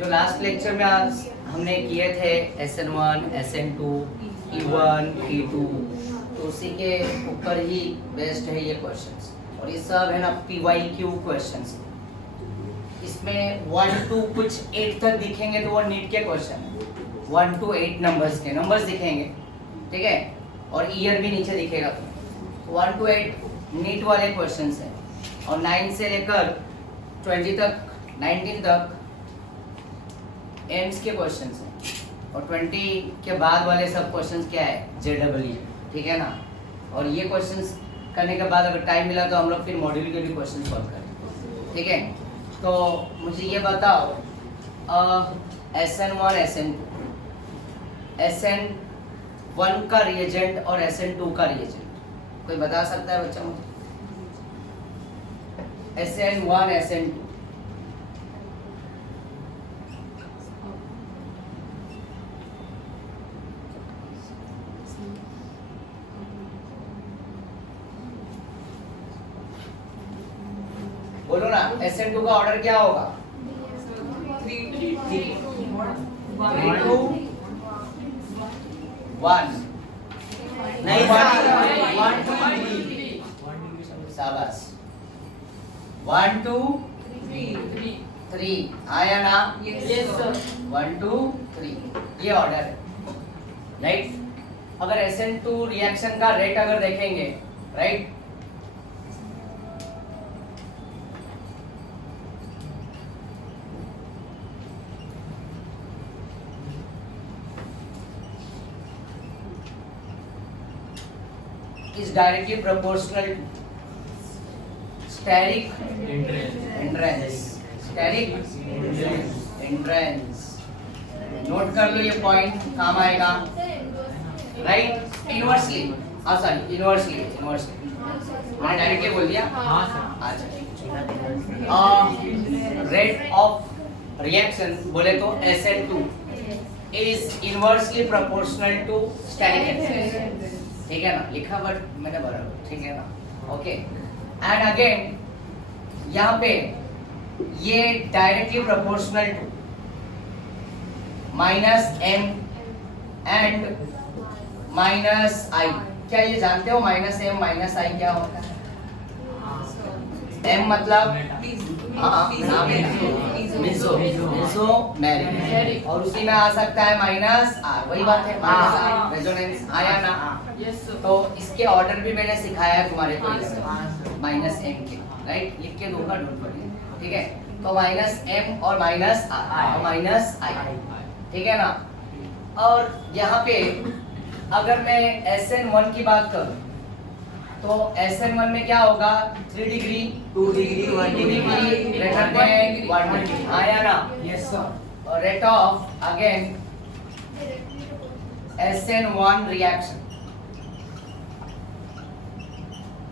जो last lecture में आज हमने किए थे SN1, SN2, E1, E2, तो उसी के ऊपर ही बेस्ड है ये क्वेश्चंस। और ये सब है ना PYQ क्वेश्चंस। इसमें 1 to कुछ 8 तक दिखेंगे तो वो नीट के क्वेश्चन है। 1 to 8 नंबर्स दिखेंगे, ठीक है, और ईयर भी नीचे दिखेगा। 1 to 8 नीट वाले क्वेश्चंस हैं, और 9 से लेकर 20 तक 19 तक एम्स के क्वेश्चंस हैं, और 20 के बाद वाले सब क्वेश्चंस क्या है, JEE, ठीक है ना। और ये क्वेश्चंस करने के बाद अगर टाइम मिला तो हम लोग फिर मॉड्यूल के भी क्वेश्चन सॉल्व करें, ठीक है। तो मुझे ये बताओ, SN1, SN2, SN1 का रिएजेंट और SN2 का रिएजेंट कोई बता सकता है बच्चा मुझे? SN1, SN2 बोलो ना। SN2 का ऑर्डर क्या होगा? 3 2 1 नहीं, 1 2 3, शाबाश। 1 2 3 आया ना? Yes sir. 1 2 3 ये ऑर्डर है, राइट। अगर SN2 रिएक्शन का रेट अगर देखेंगे, right, is directly proportional to steric hindrance। steric hindrance note कर लो, ये पॉइंट काम आएगा, राइट। इनवर्सली, सॉरी, इनवर्सली मैंने डायरेक्टली बोल दिया। अच्छा, रेट ऑफ रिएक्शन बोले तो SN2 is inversely proportional to steric hindrance, ठीक है ना। लिखा बट मैंने भरा, ठीक है ना, ओके। एंड अगेन यहाँ पे ये directly proportional to -M and -I। क्या ये जानते हो -M -I क्या होता है? M मतलब मेसोमेरिक, और उसी में आ सकता है -R, वही बात है, -R रेजोनेंस आया ना। तो इसके ऑर्डर भी मैंने सिखाया है तुम्हारे को, -M के, राइट, लिख के दूंगा, डोंट वरी, ठीक है। तो -M और -R और -I, ठीक है ना। और यहाँ पे अगर मैं SN1 की बात करूँ तो SN1 में क्या होगा? 3 degree, 2 degree, 1 degree greater than 1 degree, आया ना? Yes sir. और rate of again SN1 reaction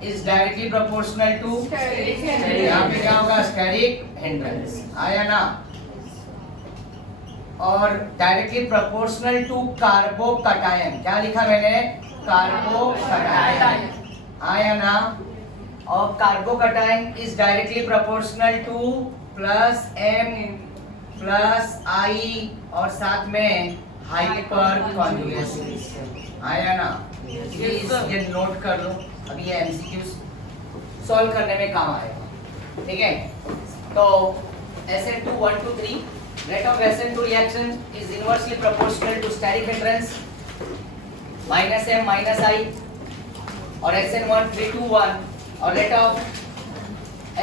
is directly proportional to यहाँ पे क्या होगा? स्टेरिक हिंड्रेंस, आया ना। और डायरेक्टली प्रोपोर्शनल टू कार्बोकटायन, क्या लिखा मैंने? कार्बोकटायन, आया ना। और carbocation is directly proportional to +M +I और साथ में हाइपर कॉन्जुगेशन, आया ना। ये नोट कर लो, अभी ये MCQ सॉल्व करने में काम आएगा, ठीक है। तो SN2 1 to 3, rate of SN2 reaction is inversely proportional to steric hindrance -M -I, और SN1 3 to 1, और rate of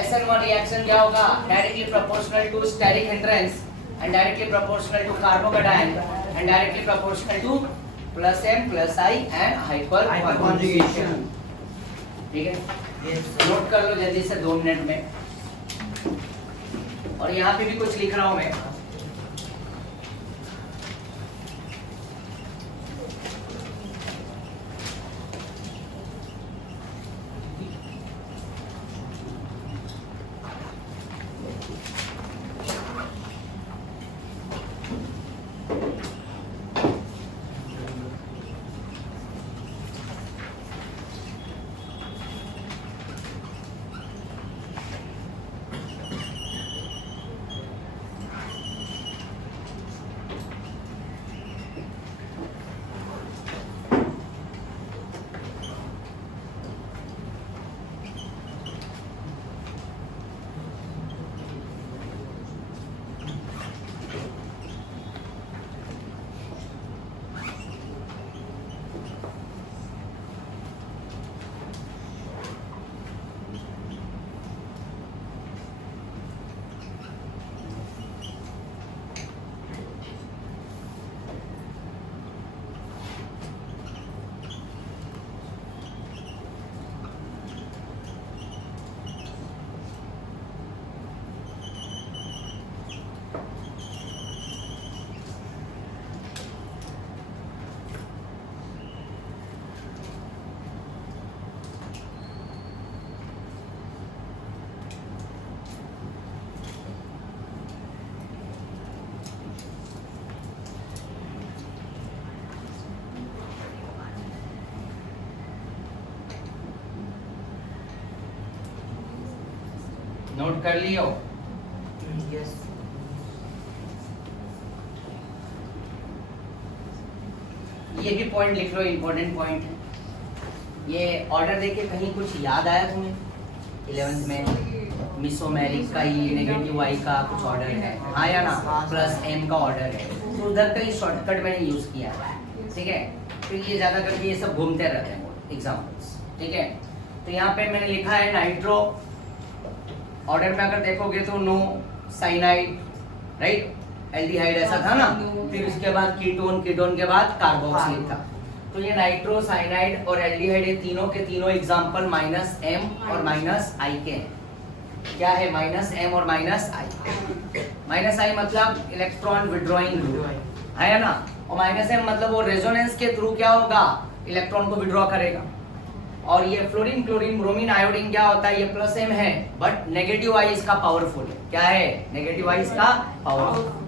SN1 reaction क्या होगा? Directly proportional to steric hindrance and directly proportional to carbocation and directly proportional to +M +I and hyper conjugation, ठीक है। Note कर लो जल्दी से 2 minute में। और यहाँ पे भी कुछ लिख रहा हूँ मैं। नोट कर लियो? यस। ये भी पॉइंट लिख लो, इंपॉर्टेंट पॉइंट है। ये ऑर्डर देके कहीं कुछ याद आया तुम्हें 11th में? मिसोमेरिक का ये नेगेटिव आई का कुछ ऑर्डर है, हाँ या ना? प्लस एम का ऑर्डर है, तो उधर का ही शॉर्टकट मैंने यूज किया है, ठीक है? तो ये ज्यादा करके ये सब घूमते रहते हैं एग्जाम्पल्स, ठीक है? तो यहाँ पे मैंने लिखा है नाइट्रो, ऑर्डर में अगर देखोगे तो नो साइनाइड, राइट? एल्डिहाइड ऐसा था ना, फिर उसके बाद कीटोन, कीटोन के बाद कार्बोक्सिल था। तो ये नाइट्रो, साइनाइड और एल्डिहाइड, ये तीनों के तीनों एग्जांपल माइनस एम और माइनस आई के हैं। क्या है माइनस एम और माइनस आई? माइनस आई मतलब इलेक्ट्रॉन विड्रॉइंग ग्रुप है ना, और माइनस एम मतलब वो रेजोनेंस के थ्रू क्या होगा, इलेक्ट्रॉन को विड्रॉ करेगा। और ये फ्लोरीन, क्लोरीन, ब्रोमीन, आयोडीन क्या होता है, ये प्लस एम है, बट नेगेटिव आई इसका पावरफुल है। क्या है? नेगेटिव आई इसका पावरफुल।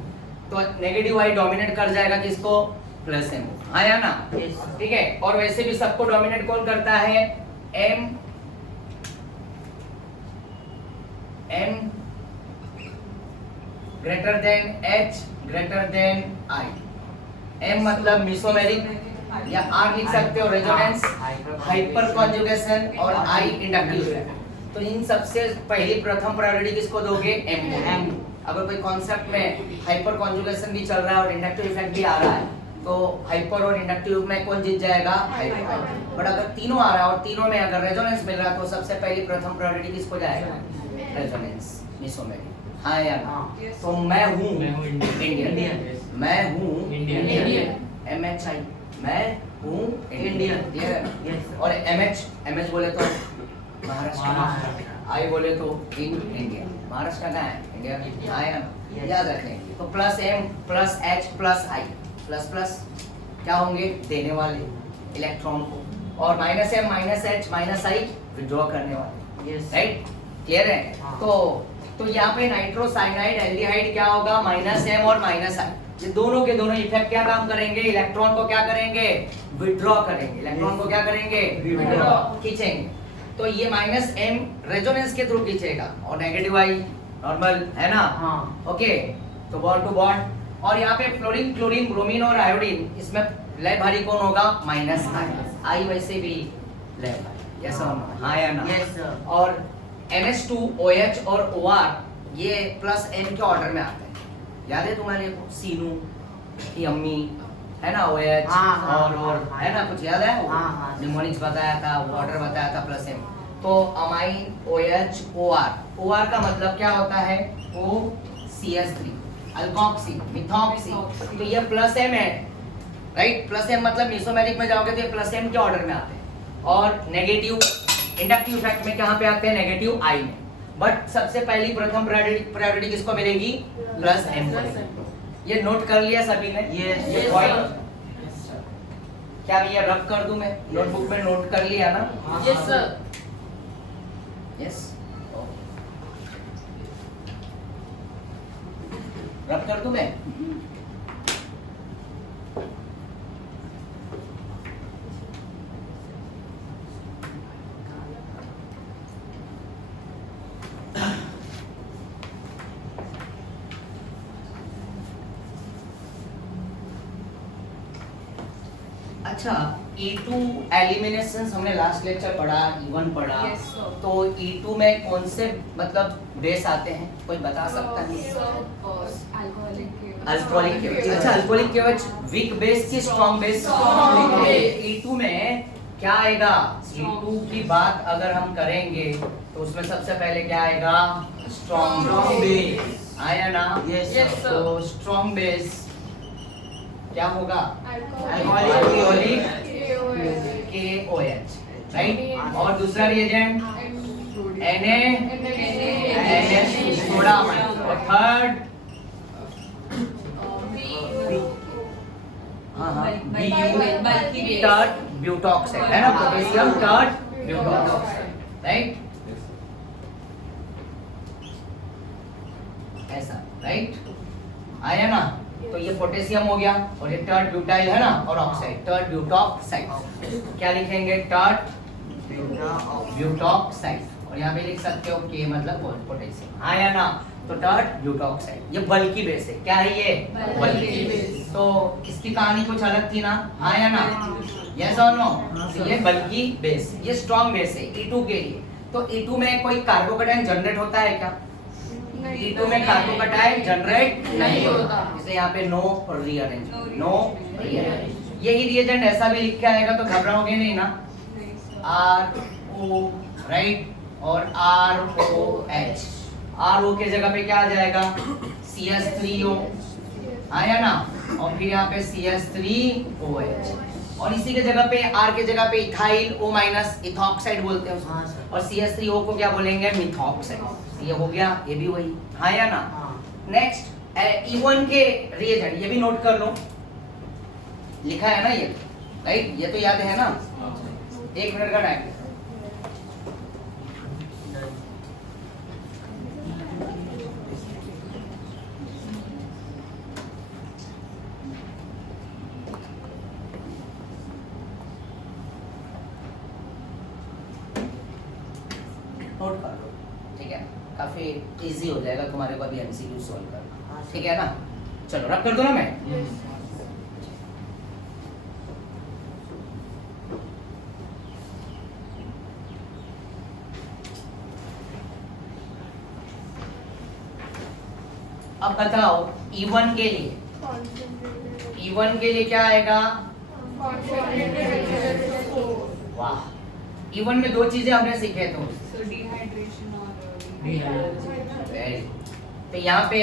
तो नेगेटिव आई डोमिनेट कर जाएगा किसको? प्लस एम, हाँ या ना? ठीक है। और वैसे भी सबको डोमिनेट कौन करता है? M, M greater than H greater than I. M मतलब मिसोमेरिक, या आर लिख सकते हो रेजोनेंस, हाइपर कॉन्जुगेशन, और आई इंडक्टिव। तो इन सबसे पहली प्रथम प्रायोरिटी किसको दोगे? एम को। एम अगर कोई कॉन्सेप्ट में हाइपर कॉन्जुगेशन भी चल रहा है और इंडक्टिव इफेक्ट भी आ रहा है, तो हाइपर और इंडक्टिव में कौन जीत जाएगा? हाइपर। बट अगर तीनों आ रहा है और तीनों में अगर रेजोनेंस मिल रहा है, तो सबसे पहली प्रथम प्रायोरिटी किसको जाएगा? रेजोनेंस, मिसोमेरिक, हाँ या ना? तो मैं हूँ इंडियन, मैं हूँ इंडियन, MHI, मैं हूँ इंडियन। और MH बोले तो महाराष्ट्र, आई बोले तो इन इंडिया। महाराष्ट्र कहाँ है? इंडिया, हाँ या ना? याद रखें। तो plus M plus H plus I, plus plus क्या होंगे? देने वाले इलेक्ट्रॉन को, और minus M minus H minus I withdraw करने वाले, राइट? क्लियर है? तो यहाँ पे नाइट्रो, साइनाइड, एल्डिहाइड क्या होगा? माइनस एम और माइनस आई। ये दोनों के दोनों इफेक्ट क्या काम करेंगे? इलेक्ट्रॉन को क्या करेंगे? विड्रॉ करेंगे। इलेक्ट्रॉन को क्या करेंगे? विड्रॉ, खींचेंगे। तो ये माइनस एम रेजोनेंस के थ्रू खींचेगा, और नेगेटिव आई नॉर्मल, है ना? ओके, तो बॉन्ड टू बॉन्ड। और यहाँ पे फ्लोरीन, क्लोरीन, ब्रोमीन और आयोडीन, इसमें लय भारी कौन होगा? माइनस आई। आई वैसे भी लय भारी, यस और नो, हाँ या ना? यस। और NH2, OH और OR ये प्लस एम के ऑर्डर में आते हैं। याद है तुम्हारे को? सीनू की अम्मी, है ना? OH और है ना? कुछ याद है? निमोनिक्स बताया था, वाटर बताया था, प्लस एम। तो अमाइन, OH, OR का मतलब क्या होता है? OCH3, alkoxy, methoxy. तो ये प्लस एम है, राइट? प्लस एम मतलब मिसोमेरिक में जाओगे तो ये प्लस एम के ऑर्डर में आते हैं, और नेगेटिव इंडक्टिव इफेक्ट में कहाँ पे आते हैं? नेगेटिव आई में। बट सबसे पहली प्रथम प्रायोरिटी किसको मिलेगी? प्लस एम को। ये नोट कर लिया सभी ने? ये पॉइंट क्या भैया रब कर दूं मैं? नोटबुक में नोट कर लिया ना? Yes sir. यस, रब कर दूं मैं? अच्छा, E2 एलिमिनेशन हमने लास्ट लेक्चर पढ़ा, E1 पढ़ा। तो E2 में कौन से मतलब बेस आते हैं, कोई बता सकता है? अल्कोहलिक केवच। अच्छा, अल्कोहलिक केवच वीक बेस की स्ट्रॉन्ग बेस? E2 में क्या आएगा? E2 की बात अगर हम करेंगे तो उसमें सबसे पहले क्या आएगा? स्ट्रॉन्ग बेस, आया ना? यस। तो स्ट्रॉन्ग बेस क्या होगा? Alcoholic KOH, right? और दूसरा रिएजेंट Na, सोडा अमाइन। और थर्ड टर्ट ब्यूटॉक्साइड, है ना? Potassium tert butoxide, right? ऐसा, राइट? आया ना? तो ये पोटेशियम हो गया, और ये टर्ट ब्यूटाइल है ना, और ऑक्साइड, टर्ट ब्यूटॉक्साइड। क्या लिखेंगे? टर्ट ब्यूटॉक्साइड, और यहाँ पे लिख सकते हो K मतलब पोटेशियम, हाँ या ना। तो टर्ट ब्यूटॉक्साइड ये बल्कि बेस है, क्या है ये बल्कि बेस। तो इसकी कहानी कुछ अलग थी ना, हाँ या ना, यस और नो। तो ये बल्कि बेस, ये स्ट्रॉन्ग बेस है E2 के लिए। तो E2 में कोई कार्बोकैटायन जनरेट होता है क्या? E2 में कार्बोकैटायन जनरेट नहीं होता, इसलिए यहाँ पे नो रीअरेंज, नो रीअरेंज। यही रिएजेंट ऐसा भी लिख के आएगा तो घबराओगे नहीं ना, RO राइट और ROH। RO के जगह पे क्या आ जाएगा CH3O, आया ना, और फिर यहाँ पे CH3OH, और इसी के जगह पे R के जगह पे इथाइल O माइनस इथॉक्साइड बोलते हैं उसको, और CH3O को क्या बोलेंगे मिथॉक्साइड। ये हो गया, ये भी वही, हाँ या ना। नेक्स्ट E1 के रिएजेंट, ये भी नोट कर लो, लिखा है ना ये, राइट, ये तो याद है ना। 1 मिनट का टाइम। नोट कर लो, ठीक है, काफी इजी हो जाएगा तुम्हारे को अभी एमसीक्यू सॉल्व करना, ठीक है ना। चलो रब कर दो ना मैं। अब बताओ E1 के लिए, E1 के लिए क्या आएगा? वाह, E1 में 2 चीजें हमने सीखे तुम। Very good। तो यहाँ पे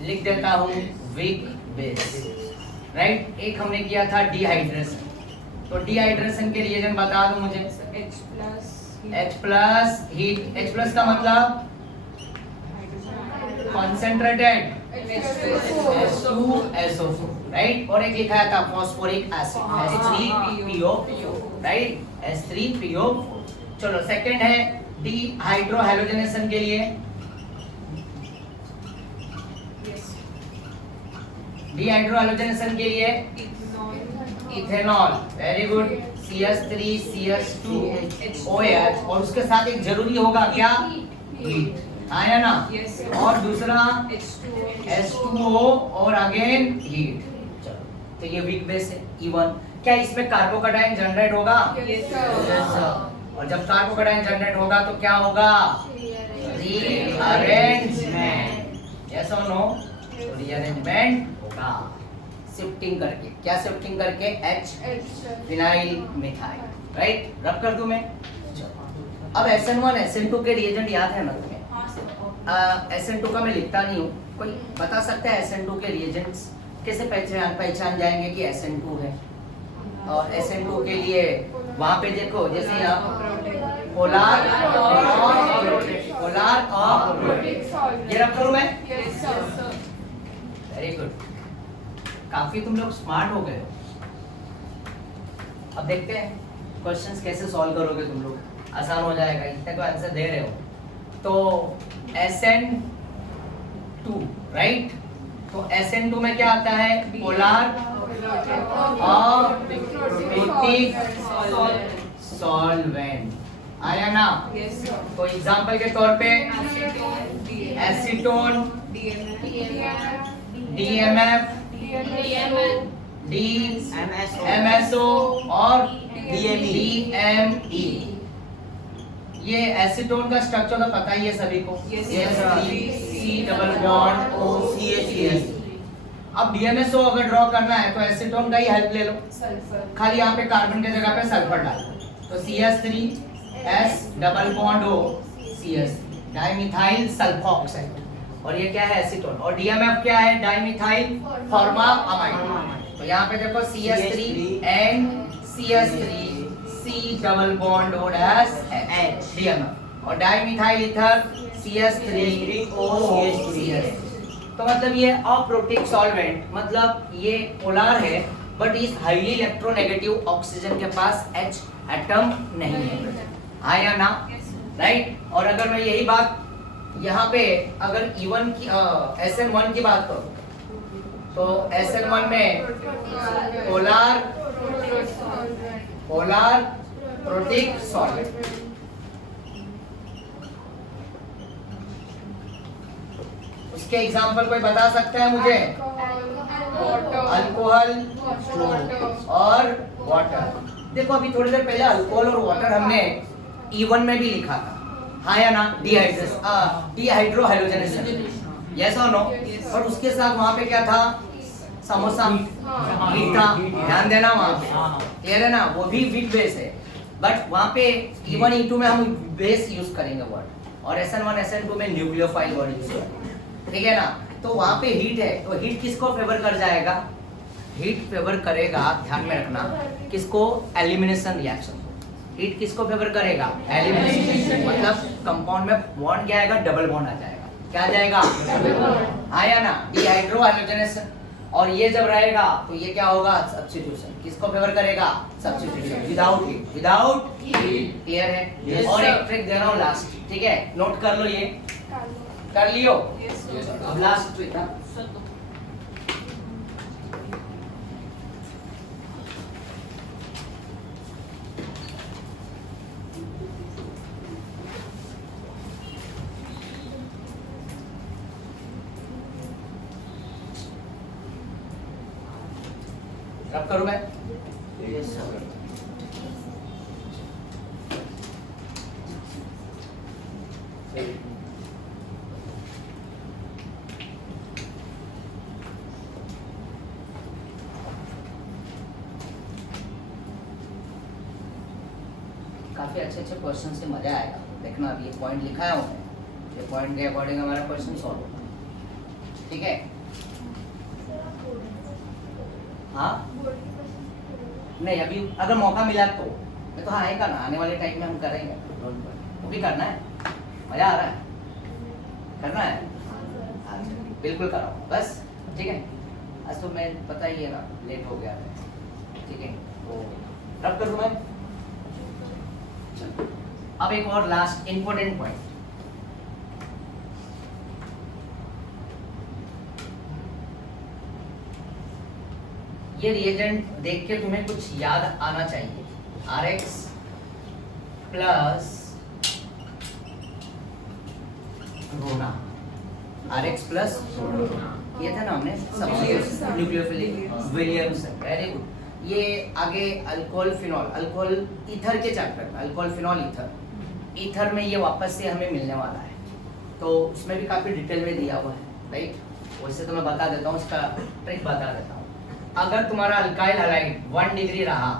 लिख देता हूँ वीक बेस, राइट। एक हमने किया था डिहाइड्रेशन, तो डिहाइड्रेशन के रिएजेंट बता दो मुझे। H plus heat, H plus का मतलब कॉन्सेंट्रेटेड H2SO4, राइट। और एक लिखा था phosphoric acid H3PO, right, H3PO4। चलो सेकंड है डिहाइड्रोहैलोजनेशन के लिए, डिहाइड्रोहैलोजनेशन के लिए ethanol, very good, CH3 CH2OH, और उसके साथ एक जरूरी होगा क्या? हीट, आया ना। और दूसरा H2O और अगेन हीट। चलो, तो ये वीक बेस है E1। क्या इसमें कार्बोकैटायन जनरेट होगा? और जब कार्बोकैटायन जनरेट होगा तो क्या होगा? रीअरेंजमेंट, यस और नो। तो रीअरेंजमेंट होगा शिफ्टिंग करके, क्या शिफ्टिंग करके? H phenyl methyl, right. रब कर दूं मैं। अब SN1 SN2 के रिएजेंट याद है ना तुम्हें? SN2 का मैं लिखता नहीं हूँ, कोई बता सकता है SN2 के रिएजेंट्स कैसे पहचान जाएंगे कि SN2 है? और SN2 के लिए वहां पे देखो, जैसे यहाँ पोलार और ये रख करूं मैं? वेरी गुड, काफी तुम लोग स्मार्ट हो गए हो। अब देखते हैं क्वेश्चंस कैसे सॉल्व करोगे तुम लोग, आसान हो जाएगा, इतने को आंसर दे रहे हो। तो SN2, राइट। तो SN2 में क्या आता है? पोलार और प्रोटिक सॉल्वेंट, आया ना। तो एग्जांपल के तौर पे एसीटोन, DMF, DMSO और DME। ये एसीटोन का स्ट्रक्चर तो पता ही है सभी को, C डबल बॉन्ड OCH। अब DMSO अगर ड्रॉ करना है तो एसीटोन का ही हेल्प ले लो, खाली यहाँ पे कार्बन के जगह पे सल्फर डाल दो, तो CH3S double bond O CH3 dimethyl sulphoxide, और ये क्या है? एसीटोन। और DMF क्या है? Dimethyl formamide. तो यहाँ पे देखो CH3N CH3 C double bond O dash H DMF, और डाइमिथाइल ईथर CH3O CH3। तो मतलब ये अप्रोटिक सॉल्वेंट, मतलब ये पोलर है बट इस हाईली इलेक्ट्रोनेगेटिव ऑक्सीजन के पास H एटम नहीं है, आया ना, राइट। और अगर मैं यही बात यहाँ पे अगर E1 की SN1 की बात करूँ तो SN1 में पोलर प्रोटिक सॉल्वेंट, उसके एग्जाम्पल कोई बता सकता है मुझे? अल्कोहल और वाटर। देखो अभी थोड़ी देर पहले अल्कोहल और वाटर हमने E1 में भी लिखा था, हाँ या ना? डिहाइड्रो हैलोजनेशन, यस और नो? और उसके साथ वहाँ पे क्या था? समोसा हीट था, ध्यान देना वहाँ पे, क्लियर है ना? वो भी वीट बेस है, बट वहाँ पे E1 E2 में हम बेस यूज करेंगे वर्ड, और SN1 SN2 में न्यूक्लियोफाइल वर्ड यूज करेंगे, ठीक है ना? तो वहाँ पे हीट है, तो हीट किसको फेवर कर जाएगा? हीट फेवर करेगा, ध्यान में रखना, किसको? Elimination reaction. हीट किसको फेवर करेगा? एलिमिनेशन। मतलब कंपाउंड में बॉन्ड क्या आएगा? डबल बॉन्ड आ जाएगा। क्या आ जाएगा? आया ना? Dehydro halogenation. और ये जब रहेगा तो ये क्या होगा? सब्स्टिट्यूशन। किसको फेवर करेगा? Substitution. Without heat, without heat, clear है? और एक ट्रिक दे रहा हूँ लास्ट, ठीक है? नोट कर लो, ये कर लियो। अब लास्ट ट्रिक ना, रब करूं मैं? Yes, sir. काफी अच्छे क्वेश्चन से मजा आएगा, देखना। अभी ये पॉइंट लिखा है हमने, ये पॉइंट के अकॉर्डिंग हमारा क्वेश्चन सॉल्व होगा, ठीक है? हाँ नहीं, अभी अगर मौका मिला तो मैं तो हाँ आएगा ना, आने वाले टाइम में हम करेंगे, वो भी करना है, मजा आ रहा है, करना है। अच्छा, बिल्कुल कराओ बस, ठीक है? आज तो मैं पता ही है ना, लेट हो गया है, ठीक है? तो रब कर दूं मैं? चलो अब एक और लास्ट इंपॉर्टेंट पॉइंट, ये रिएजेंट देख के तुम्हें कुछ याद आना चाहिए। Rx प्लस रोना, Rx प्लस ये था ना हमने substitution, nucleophilic Williams, very good. ये आगे अल्कोहल फिनॉल, अल्कोहल ईथर के चैप्टर में, अल्कोहल फिनॉल ईथर, ईथर में ये वापस से हमें मिलने वाला है, तो उसमें भी काफी डिटेल में दिया हुआ है, राइट? वैसे तो मैं बता देता हूँ, उसका ट्रिक बता देता हूँ। अगर तुम्हारा अल्काइल हैलाइड 1 डिग्री रहा,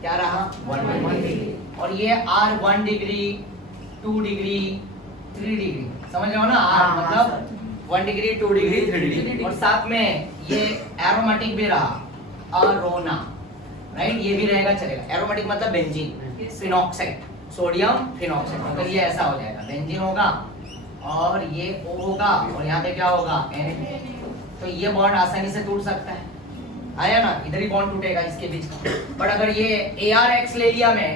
क्या रहा? 1 डिग्री, और ये R 1 डिग्री, 2 डिग्री, 3 डिग्री, समझ रहे हो ना? R मतलब 1 डिग्री, 2 डिग्री, 3 डिग्री, और साथ में ये एरोमेटिक भी रहा, अरोना, राइट? ये भी रहेगा, चलेगा। एरोमेटिक मतलब बेंजीन, फिनॉक्साइड, सोडियम फिनॉक्साइड, मतलब ये ऐसा हो जाएगा, बेंजीन होगा और ये O होगा, और यहाँ पे क्या होगा? N। तो ये बॉन्ड आसानी से टूट सकता है, आया ना? इधर ही बॉन्ड टूटेगा इसके बीच का। बट अगर ये ArX ले लिया मैं,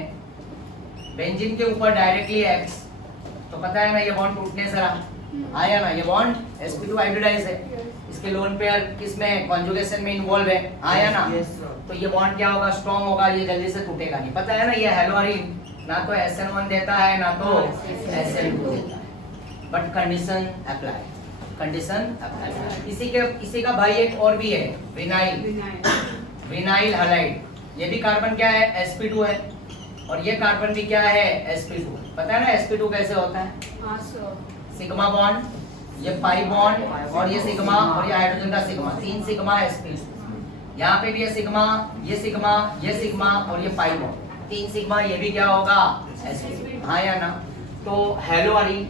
बेंजीन के ऊपर डायरेक्टली X, तो पता है ना ये बॉन्ड टूटने से रहा, आया ना? ये बॉन्ड sp2 हाइब्रिडाइज है, इसके लोन पेयर किसमें? कॉन्जुगेशन में इन्वॉल्व है, आया ना? तो ये बॉन्ड क्या होगा? स्ट्रॉन्ग होगा, ये जल्दी से टूटेगा नहीं, पता है ना? ये हेलोअरीन ना तो SN1 देता है ना तो SN2 देता है, but condition apply, condition apply. इसी का भाई एक और भी है, विनाइल, विनाइल हैलाइड, ये भी कार्बन क्या है? sp2 है, और ये कार्बन भी क्या है? sp2। पता है ना sp2 कैसे होता है? हाँ सर। सिग्मा बॉन्ड, ये पाई बॉन्ड, और ये सिग्मा, और ये हाइड्रोजन का सिग्मा, 3 सिग्मा sp2। यहाँ पे भी ये सिग्मा, ये सिग्मा, ये सिग्मा, और ये पाई बॉन्ड, 3 सिग्मा, ये भी क्या होगा? sp2, हाँ या ना? तो हेलोअरीन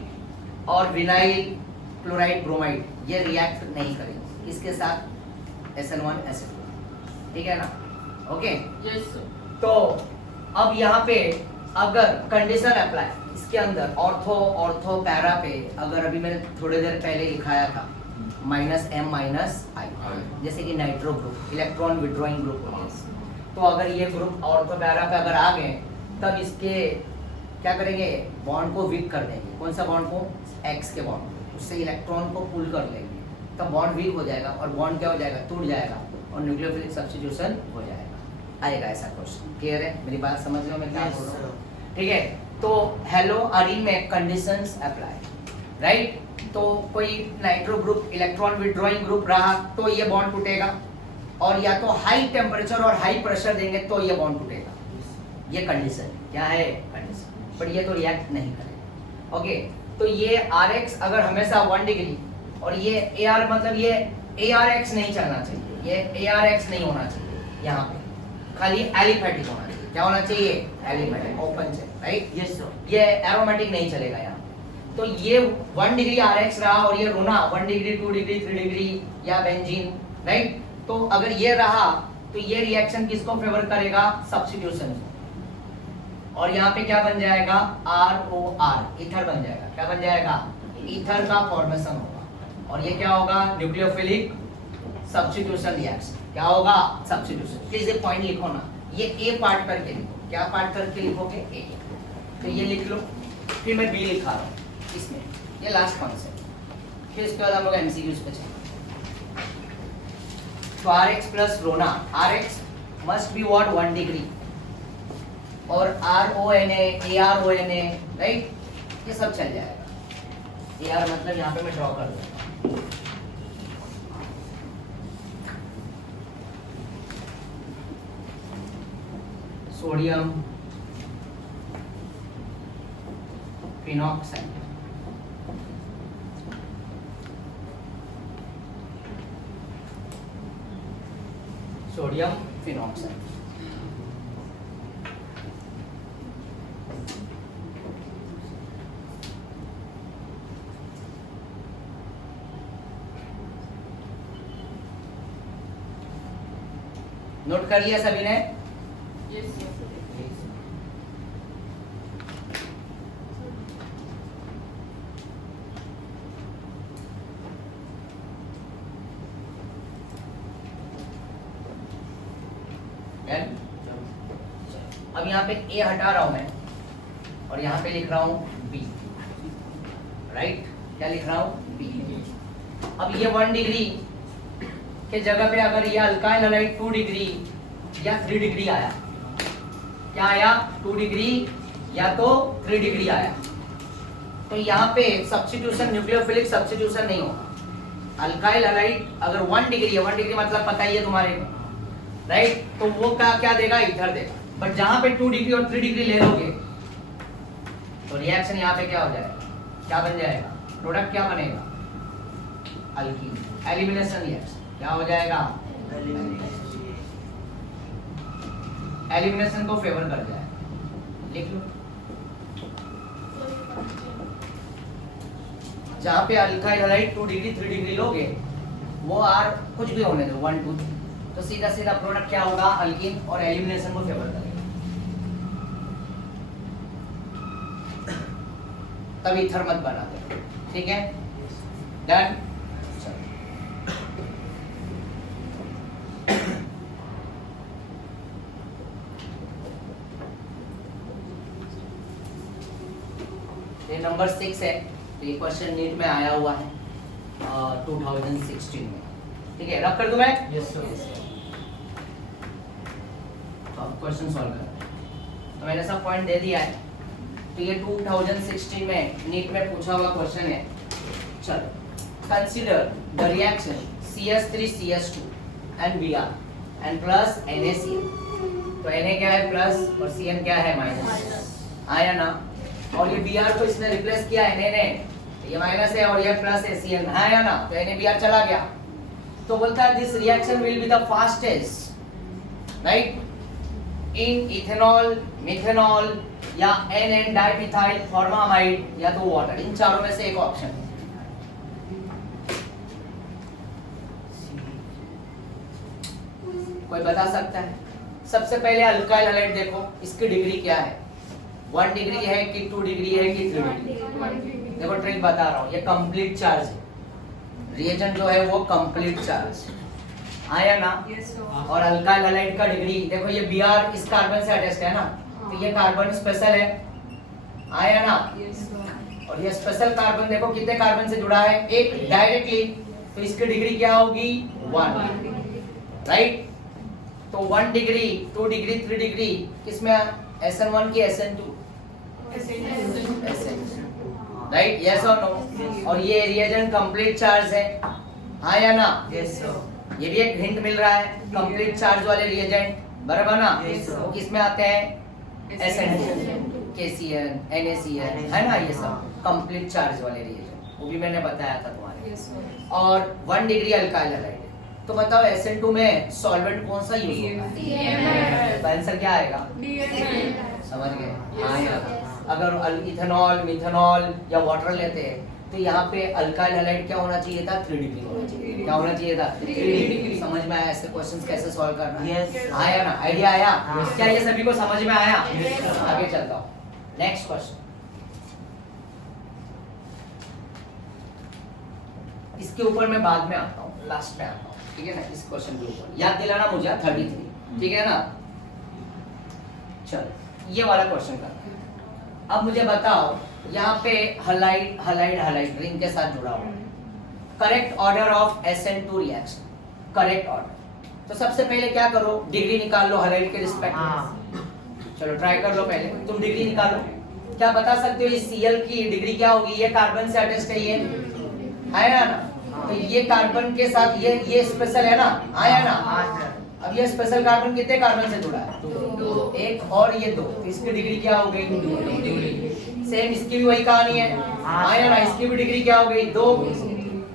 और विनाइल क्लोराइड ब्रोमाइड ये रिएक्ट नहीं करेंगे, इसके साथ SN1 SN2, ठीक है ना? Okay, yes sir. तो अब यहाँ पे अगर कंडीशन अप्लाई, इसके अंदर ऑर्थो पैरा पे, अगर अभी मैंने थोड़ी देर पहले लिखाया था -M-I, जैसे कि nitro group, electron withdrawing group हो गया, तो अगर ये ग्रुप ऑर्थो पैरा पे अगर आ गए, तब इसके क्या करेंगे? बॉन्ड को वीक कर देंगे। कौन सा बॉन्ड को? X के बॉन्ड, उससे इलेक्ट्रॉन को पुल कर लेंगे, तब बॉन्ड वीक हो जाएगा, और बॉन्ड क्या हो जाएगा? टूट जाएगा, और न्यूक्लियोफिलिक सब्स्टिट्यूशन हो जाएगा। आएगा ऐसा क्वेश्चन, क्लियर है? मेरी बात समझ लो मैं क्या बोल रहा हूँ, ठीक है? तो हेलोअरीन में कंडीशंस अप्लाई, राइट? तो कोई nitro group electron withdrawing group रहा तो ये बॉन्ड टूटेगा, और या तो हाई टेम्परेचर और हाई प्रेशर देंगे तो ये बॉन्ड टूटेगा। ये कंडीशन क्या है, कंडीशन, पर ये तो रिएक्ट नहीं करेगा। ओके, तो ये Rx अगर हमेशा 1 डिग्री और ये AR मतलब ये ARX नहीं चलना चाहिए, ये ARX नहीं होना चाहिए, यहाँ पे खाली एलिफेटिक होना चाहिए। क्या होना चाहिए, एलिफेटिक, ओपन से, राइट। Yes sir. ये एरोमेटिक नहीं चलेगा यहाँ। तो ये 1 डिग्री Rx रहा और ये रोना 1 डिग्री 2 डिग्री 3 डिग्री या बेंजीन, राइट। तो अगर ये रहा तो ये रिएक्शन किसको फेवर करेगा, सब्स्टिट्यूशन को, और यहाँ पे क्या बन जाएगा, ROR, ईथर बन जाएगा। क्या बन जाएगा, ईथर का फॉर्मेशन होगा, और ये क्या होगा, न्यूक्लियोफिलिक सब्स्टिट्यूशन रिएक्शन। क्या होगा, सब्स्टिट्यूशन। प्लीज ये पॉइंट लिखो ना, ये ए पार्ट करके लिखो। क्या पार्ट करके लिखोगे, ए। तो ये लिख लो, फिर मैं बी लिखा रहा हूँ इसमें, ये लास्ट कॉन्सेप्ट। फिर इसके बाद हम लोग एमसीक्यूज पे चलेंगे। तो Rx प्लस रोना, Rx must be what, 1 degree, और RONA, ARONA, राइट, ये सब चल जाएगा। AR मतलब यहाँ पे मैं ड्रॉ कर दूंगा। Sodium phenoxide, sodium phenoxide. Note कर लिया सभी ने? Yes sir. अब यहाँ पे ए हटा रहा हूं मैं और यहाँ पे लिख रहा हूँ बी, राइट। क्या लिख रहा हूँ, बी। अब ये 1 डिग्री के जगह पे अगर ये अल्काइल हैलाइड 2 डिग्री या 3 डिग्री आया, क्या आया, 2 डिग्री या तो 3 डिग्री आया, तो यहाँ पे सब्स्टिट्यूशन, न्यूक्लियोफिलिक सब्स्टिट्यूशन नहीं होगा। अल्काइल हैलाइड अगर 1 डिग्री है, 1 डिग्री मतलब पता ही है तुम्हारे को, राइट, तो वो क्या देगा, ईथर देगा। बट जहां पे 2 डिग्री और 3 डिग्री ले लोगे तो रिएक्शन यहाँ पे क्या हो जाएगा, क्या बन जाएगा, प्रोडक्ट क्या बनेगा, अल्कीन, एलिमिनेशन रिएक्शन। क्या हो जाएगा, एलिमिनेशन को फेवर कर जाएगा। लिख लो, जहां पे अल्काइल हैलाइड 2 डिग्री 3 डिग्री लोगे, वो आर कुछ भी होने दो 1 2 तो सीधा सीधा प्रोडक्ट क्या होगा, अल्कीन, और एलिमिनेशन को फेवर करेगा। तब ईथर मत बना दे, ठीक है, डन। ये नंबर 6 है, तो ये क्वेश्चन नीट में आया हुआ है 2016 में, ठीक है। रख कर दूं मैं, यस सर। तो अब क्वेश्चन सॉल्व करते हैं। तो मैंने सब पॉइंट दे दिया है। तो ये 2016 में नीट में पूछा हुआ क्वेश्चन है। चलो, consider the reaction CS3CS2 and Br and plus NaCl। तो Na क्या है, प्लस, और Cn क्या है, माइनस। आया ना, और ये Br को इसने रिप्लेस किया Na ने, ये माइनस है और ये प्लस है, Cn आया ना, तो NaBr चला गया। तो बोलता है this reaction will be the fastest, right, in ethanol, methanol या NN डाइमिथाइल फॉर्मामाइड या तो वाटर, इन चारों में से एक ऑप्शन है। कोई बता सकता है? सबसे पहले अल्काइल हैलाइड देखो, इसकी डिग्री क्या है, 1 डिग्री है कि 2 डिग्री है कि 3 डिग्री। देखो ट्रिक बता रहा हूँ, ये कंप्लीट चार्ज है, रिएजेंट जो है वो कंप्लीट चार्ज, आया ना। और अल्काइल हैलाइड का डिग्री देखो, ये Br इस कार्बन से अटैच्ड है ना, तो ये कार्बन स्पेशल है, आया ना। और ये स्पेशल कार्बन देखो कितने कार्बन से जुड़ा है, एक डायरेक्टली, तो इसकी डिग्री क्या होगी, 1, राइट। तो 1 डिग्री 2 डिग्री 3 डिग्री किसमें, SN1 की SN2, राइट, यस और नो। और ये रिएजेंट कंप्लीट चार्ज है, हाँ या ना? Yes sir. ये भी एक हिंट मिल रहा है, कंप्लीट चार्ज वाले रिएजेंट, बराबर ना? Yes, sir. वो किस में आते हैं? SN2, KCl, NaCl, है ना? ये सब कंप्लीट चार्ज वाले रिएजेंट, वो भी मैंने बताया था तुम्हारे। Yes, sir. और 1 डिग्री अल्काइल हैलाइड, तो बताओ SN2 में सॉल्वेंट कौन सा यूज होता है? DMF. तो आंसर क्या आएगा? DMF. समझ गए? Yes, हाँ sir. यार, अगर इथेनॉल, मिथेनॉल या वाटर लेते हैं तो यहाँ पे अल्काइल हैलाइड क्या होना चाहिए था? 3 डिग्री होना चाहिए। क्या होना चाहिए था? 3 डिग्री। समझ में आया ऐसे क्वेश्चंस कैसे सॉल्व करना है? Yes. आया ना? आइडिया आया? हाँ. क्या ये सभी को समझ में आया? Yes, sir. आगे चलता हूँ, नेक्स्ट क्वेश्चन। इसके ऊपर मैं बाद में आता हूँ, लास्ट में आता हूँ, ठीक है ना? इस क्वेश्चन के ऊपर याद दिलाना मुझे, 33, ठीक है ना? चलो ये वाला क्वेश्चन करते हैं। अब मुझे बताओ, यहाँ पे हलाइड हलाइड हलाइड रिंग के साथ जुड़ा हुआ, correct order of SN2 reaction, correct order. तो सबसे पहले क्या करो, डिग्री निकाल लो हलाइड के रिस्पेक्ट में। हाँ। चलो ट्राई कर लो, पहले तुम डिग्री निकालो। क्या बता सकते हो इस Cl की डिग्री क्या होगी? ये कार्बन से अटैच्ड है, ये है ना? तो ये कार्बन के साथ ये स्पेशल है ना, आया ना? हाँ सर। अब ये स्पेशल कार्बन कितने कार्बन से जुड़ा है? 2. एक और ये 2, तो इसकी डिग्री क्या हो गई? 2। सेम इसकी भी वही कहानी है, आया ना? इसकी भी डिग्री क्या हो गई? 2।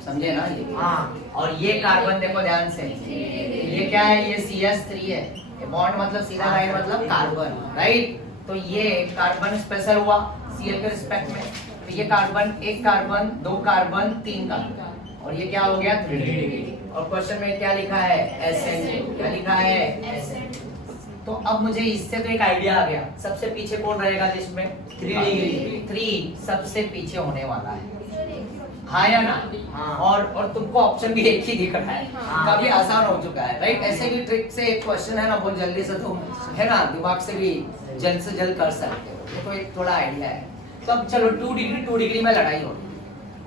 समझे ना ये? हाँ। और ये कार्बन देखो ध्यान से, ये क्या है? ये CH3 है। ये बॉन्ड मतलब सीधा लाइन मतलब कार्बन, राइट? तो ये कार्बन स्पेशल हुआ Cl के रिस्पेक्ट में, तो ये कार्बन, एक कार्बन, 2 कार्बन, 3 कार्बन, और ये क्या हो गया? 3 डिग्री। और क्वेश्चन में क्या लिखा है? SN2। क्या लिखा है? SN2। तो अब मुझे इससे तो एक आइडिया आ गया, सबसे पीछे कौन रहेगा लिस्ट में? 3 डिग्री। 3 सबसे पीछे होने वाला है, हाँ या ना? हाँ। और तुमको ऑप्शन भी एक ही दिख रहा है, हाँ। काफी आसान हो चुका है, राइट? ऐसे भी ट्रिक से एक क्वेश्चन है ना, बहुत जल्दी से तुम, है ना, दिमाग से भी जल्द से जल्द कर सकते हो। ये तो एक थोड़ा आइडिया है। तो अब चलो 2 डिग्री में लड़ाई होगी,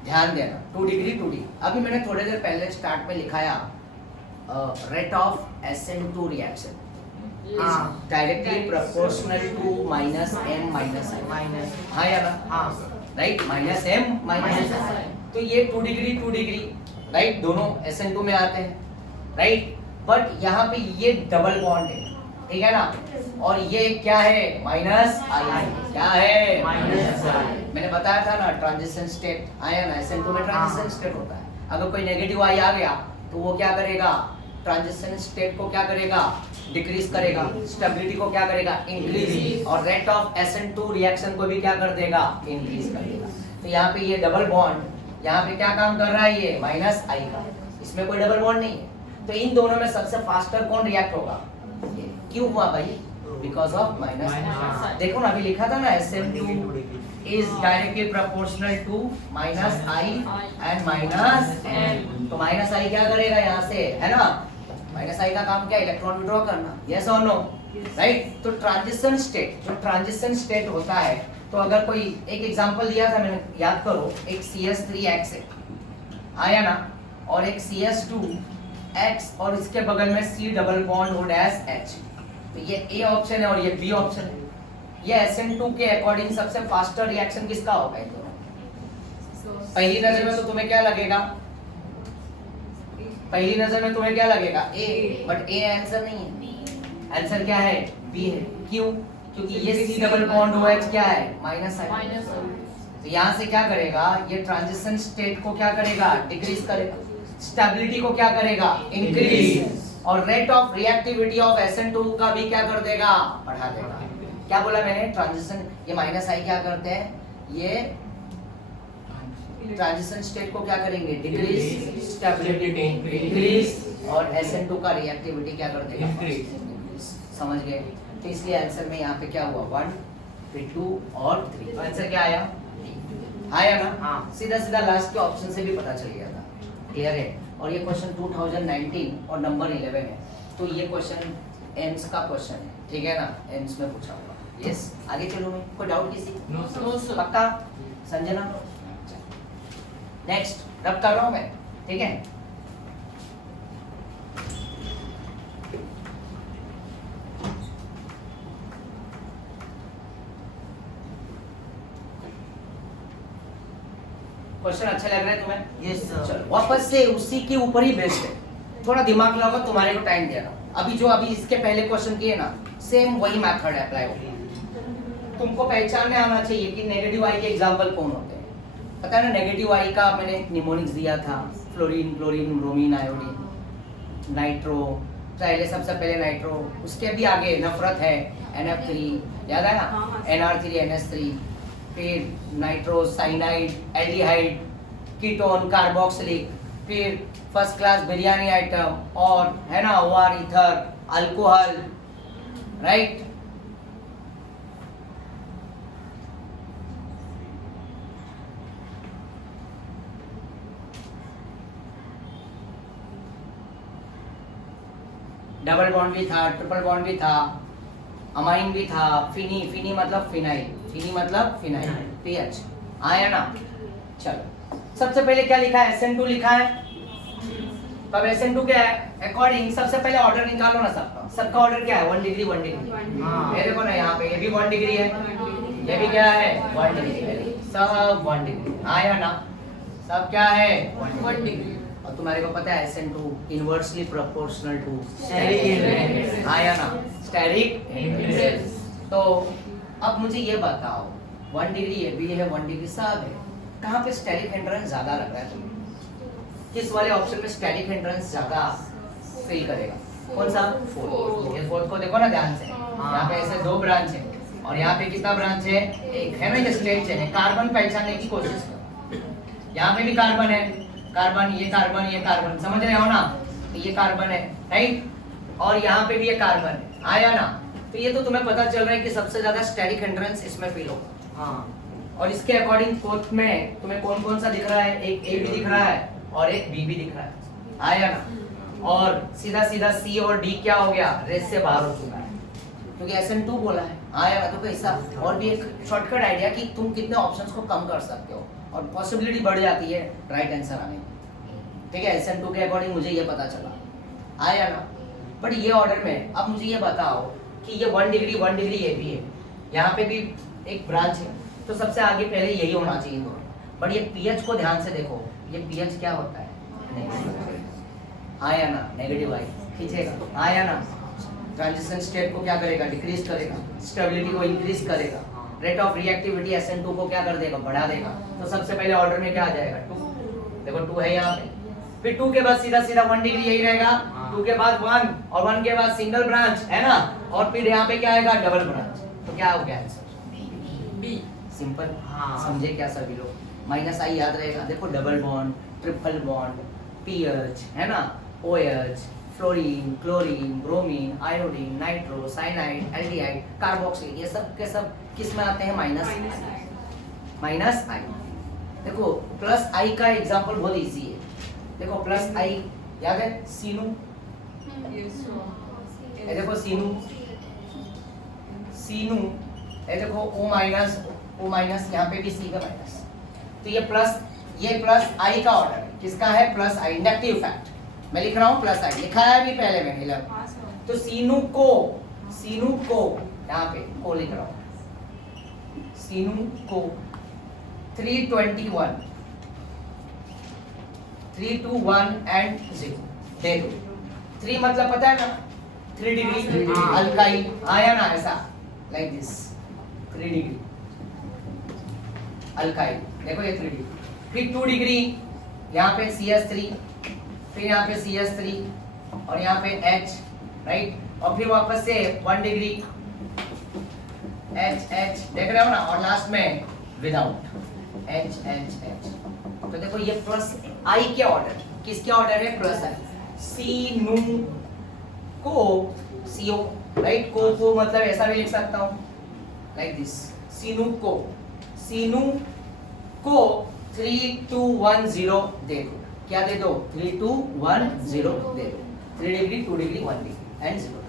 ध्यान देना। 2 डिग्री अभी मैंने थोड़ी देर पहले स्टार्ट में लिखाया, रेट ऑफ SN2 रिएक्शन हाँ। Directly proportional to -m - i, minus. हाँ या ना? हाँ। Right, -m - i। तो ये 2 डिग्री, राइट, दोनों SN2 में आते हैं, राइट? बट यहाँ पे ये डबल बॉन्ड है, ठीक है ना? और ये क्या है? -i। क्या है? -i। मैंने बताया था ना, ट्रांजिशन स्टेट, आया ना? SN2 में ट्रांजिशन स्टेट होता है। अगर कोई नेगेटिव आई आ गया तो वो क्या करेगा? ट्रांजिशन स्टेट को क्या करेगा? डिक्रीज करेगा। स्टेबिलिटी को क्या करेगा? इंक्रीज। और रेट ऑफ SN2 रिएक्शन को भी क्या कर देगा? इंक्रीज कर देगा। तो यहाँ पे ये डबल बॉन्ड यहाँ पे क्या काम कर रहा है? ये -i का, इसमें कोई डबल बॉन्ड नहीं है। तो इन दोनों में सबसे फास्टर कौन रिएक्ट होगा? ये। क्यों हुआ भाई? Because of -i। देखो ना, अभी लिखा था ना, SN2 is directly proportional to -i and -n। तो -i क्या करेगा यहाँ से, है ना? -i का काम क्या? इलेक्ट्रॉन विड्रॉ करना, यस और नो, राइट? तो ट्रांजिशन स्टेट, जो ट्रांजिशन स्टेट होता है, तो अगर कोई एक एग्जांपल दिया था मैंने, याद करो, एक CH3X है, आया ना? और एक CH2X और इसके बगल में C double bond O dash H। तो ये A ऑप्शन है और ये B ऑप्शन है। ये SN2 के अकॉर्डिंग सबसे फास्टर रिएक्शन किसका होगा? इन दोनों। पहली नजर में तो तुम्हें क्या लगेगा? पहली नजर में तुम्हें क्या लगेगा? A, बट A आंसर नहीं है, आंसर क्या है? B है। क्यों? क्योंकि ये C डबल बॉन्ड OH क्या है? -i। तो यहाँ से क्या करेगा? ये ट्रांजिशन स्टेट को क्या करेगा? डिक्रीज करेगा। स्टेबिलिटी को क्या करेगा? इंक्रीज। और rate of reactivity of SN2 का भी क्या कर देगा? बढ़ा देगा। क्या बोला मैंने? ट्रांजिशन, ये -i क्या करते हैं? ये ट्रांजिशन स्टेट को क्या करेंगे? डिक्रीज, स्टेबिलिटी इंक्रीज, और SN2 का रिएक्टिविटी क्या कर देगा? इंक्रीज। समझ गए? तो इसलिए आंसर में यहाँ पे क्या हुआ? 1, फिर 2 और 3। आंसर क्या आया? आया ना? हाँ। सीधा सीधा लास्ट के ऑप्शन से भी पता चल गया था। क्लियर है? और ये क्वेश्चन 2019 और नंबर 11 है। तो ये क्वेश्चन एम्स का क्वेश्चन है, ठीक है ना? एम्स में पूछा हुआ। यस, आगे चलो। मैं कोई डाउट किसी? No sir. पक्का? संजना? नेक्स्ट रब कर रहा हूँ मैं, ठीक है? क्वेश्चन अच्छा लग रहा है तुम्हें? Yes, sir. चलो वापस से उसी के ऊपर ही बेस्ड है, थोड़ा दिमाग लगाओ, तुम्हारे को टाइम दे रहा हूँ। अभी इसके पहले क्वेश्चन किए ना, सेम वही मेथड अप्लाई होगी। तुमको पहचानने आना चाहिए कि नेगेटिव आई के एग्जांपल कौन होते हैं। पता है ना, नेगेटिव आई का मैंने निमोनिक्स दिया था, fluorine, chlorine, bromine, iodine, nitro, पहले सबसे पहले नाइट्रो, उसके भी आगे नफरत है, NF3, याद है ना, NR3, NS3, फिर nitro, cyanide, aldehyde, ketone, carboxylic, फिर फर्स्ट क्लास बिरयानी आइटम, और है ना OR, ether, alcohol, right. Double bond भी था, ट्रिपल बॉन्ड भी था, अमाइन भी था, फिनी मतलब फिनाइल, फिनी मतलब फिनाइल, पीएच आया ना। चलो सबसे पहले क्या लिखा है, SN2 लिखा है। तब SN2 क्या है, अकॉर्डिंग सबसे पहले ऑर्डर निकालो ना सबका। सबका ऑर्डर क्या है, 1 डिग्री 1 डिग्री। हाँ। ये देखो ना, यहाँ पे ये भी 1 डिग्री है, ये भी क्या है 1 डिग्री, सब 1 डिग्री आया ना। सब क्या है 1 डिग्री। और तुम्हारे को पता है SN2 inversely proportional to Steric hindrance। आया ना, स्टेरिक हिंड्रेंस। तो अब मुझे ये बताओ, 1 डिग्री ये भी है, 1 डिग्री सब है, कहाँ पे स्टेरिक हिंड्रेंस ज्यादा लग रहा है तुम्हें? किस वाले ऑप्शन में स्टेरिक हिंड्रेंस ज्यादा फील करेगा? कौन सा? फोर्थ। ये फोर्थ को देखो ना ध्यान से, यहाँ पे ऐसे 2 ब्रांच है और यहाँ पे कितना ब्रांच है, एक है ना। ये स्टेट चेन है, कार्बन पहचानने की कोशिश करो। यहाँ पे भी कार्बन है, कार्बन, ये कार्बन, ये कार्बन, समझ रहे हो ना, तो ये कार्बन है, राइट। और यहाँ पे भी ये कार्बन है, आया ना। तो ये तो तुम्हें पता चल रहा है कि सबसे ज्यादा स्टेरिक हिंड्रेंस इसमें फील होगा। हाँ। और इसके अकॉर्डिंग फोर्थ में तुम्हें कौन कौन सा दिख रहा है, एक ए भी दिख रहा है और एक बी भी दिख रहा है, आया ना। और सीधा सीधा सी और डी क्या हो गया, रेस से बाहर हो चुका है क्योंकि SN2 बोला है, आया ना। तो कैसा, और भी एक शॉर्टकट आइडिया कि तुम कितने ऑप्शंस को कम कर सकते हो और पॉसिबिलिटी बढ़ जाती है राइट आंसर आने की। ठीक है, SN2 के अकॉर्डिंग मुझे ये पता चला, आया ना। बट ये ऑर्डर में अब मुझे ये बताओ कि ये 1 डिग्री 1 डिग्री ये भी है, यहाँ पे भी एक ब्रांच है, तो सबसे आगे पहले यही होना चाहिए दोनों। बट ये पीएच को ध्यान से देखो, ये पीएच क्या होता है, आया ना, नेगेटिव आई खींचेगा, आया ना। ट्रांजिशन स्टेट को क्या करेगा, डिक्रीज करेगा, स्टेबिलिटी को इंक्रीज करेगा, रेट ऑफ रिएक्टिविटी SN2 को क्या कर देगा, बढ़ा देगा। तो सबसे पहले ऑर्डर में क्या आ जाएगा, 2, देखो 2 है यहाँ पे, फिर 2 के बाद सीधा सीधा 1 डिग्री यही रहेगा, 2 के बाद 1 और 1 के बाद सिंगल ब्रांच है ना, और फिर यहाँ पे क्या आएगा, डबल ब्रांच। तो क्या हो गया आंसर, बी। सिंपल। हाँ। समझे क्या सभी लोग? माइनस आई याद रहेगा, देखो double bond, triple bond, pH है ना, OH, fluorine, chlorine, bromine, iodine, nitro, cyanide, aldehyde, carboxyl, ये सब के सब किस में आते हैं, माइनस आई। देखो प्लस आई का एग्जांपल बहुत इजी है, देखो प्लस आई याद है, सीनू, ये देखो सीनू, सीनू, ये देखो O माइनस, यहाँ पे भी C का माइनस। तो ये प्लस आई का ऑर्डर है, किसका है, प्लस आई, इंडक्टिव फैक्ट। मैं लिख रहा हूँ प्लस आई, लिखा है भी पहले मैंने 11। तो सीनू को यहाँ पे को लिख रहा हूँ, सीनू को 321 एंड 0 दे दो। 3 मतलब पता है ना, 3 डिग्री अल्काइल, आया ना, ऐसा लाइक दिस 3 डिग्री अल्काइल, देखो ये 3 डिग्री। फिर 2 डिग्री यहाँ पे CH3, फिर यहाँ पे CH3 और यहाँ पे H, राइट। और फिर वापस से 1 डिग्री H, देख रहे हो ना, और लास्ट में विदाउट H। तो देखो ये प्लस आई के ऑर्डर, किसके ऑर्डर है, प्लस आई। सीनू को CO, राइट, को मतलब ऐसा भी लिख सकता हूँ लाइक दिस, सीनू को 3210 दे दो, क्या दे दो, 3210 दे दो। 3 डिग्री 2 डिग्री 1 डिग्री एंड 0।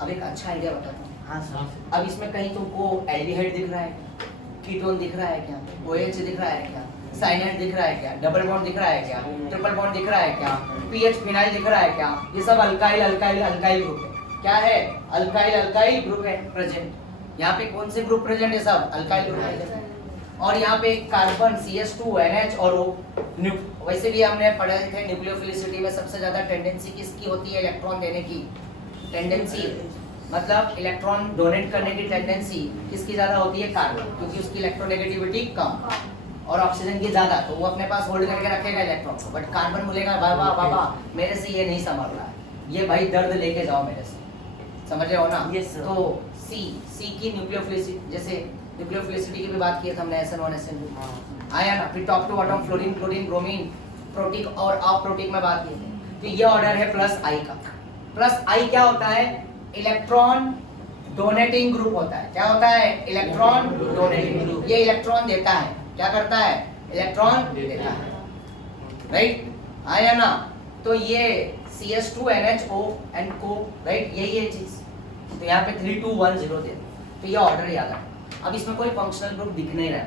अब एक अच्छा आइडिया बताता हूँ, हाँ सर। अब इसमें कहीं तुमको एल्डिहाइड दिख रहा है, कीटोन दिख रहा है क्या, OH दिख रहा है क्या, साइनाइड दिख रहा है क्या, डबल बॉन्ड दिख रहा है क्या, ट्रिपल बॉन्ड दिख रहा है क्या, पीएच फिनाइल दिख रहा है क्या? ये सब अल्काइल ग्रुप है। क्या है, अल्काइल ग्रुप है प्रेजेंट। यहाँ पे कौन से ग्रुप प्रेजेंट है, सब अल्काइल ग्रुप है। और यहाँ पे कार्बन CH2 NH और O। वैसे भी हमने पढ़े थे न्यूक्लियोफिलिसिटी में सबसे ज्यादा टेंडेंसी किसकी होती है इलेक्ट्रॉन देने की टेंडेंसी, मतलब इलेक्ट्रॉन डोनेट करने की टेंडेंसी किसकी ज्यादा होती है कार्बन, क्योंकि उसकी इलेक्ट्रोनेगेटिविटी कम और ऑक्सीजन की ज्यादा, तो वो अपने पास होल्ड करके रखेगा इलेक्ट्रॉन को। बट कार्बन बोलेगा बाबा बाबा मेरे से ये नहीं संभल रहा है, ये भाई दर्द लेके जाओ मेरे से, समझ रहे हो ना। Yes, sir. तो सी की न्यूक्लियोफिलिसिटी, जैसे न्यूक्लियोफिलिसिटी की भी बात की है हमने SN1 SN2 आया ना। फिर top to bottom fluorine chlorine bromine protic और अप्रोटिक में बात की थी। तो ये ऑर्डर है प्लस आई का। प्लस आई क्या होता है, इलेक्ट्रॉन डोनेटिंग ग्रुप होता है। क्या होता है, इलेक्ट्रॉन डोनेटिंग ग्रुप। ये इलेक्ट्रॉन देता है, क्या करता है, इलेक्ट्रॉन देता है, राइट आया ना। तो ये CH2 NHO and CO, right, यही है चीज। तो यहाँ पे 3 2 1 0 दे, तो ये ऑर्डर याद है। अब इसमें कोई फंक्शनल ग्रुप दिख नहीं रहा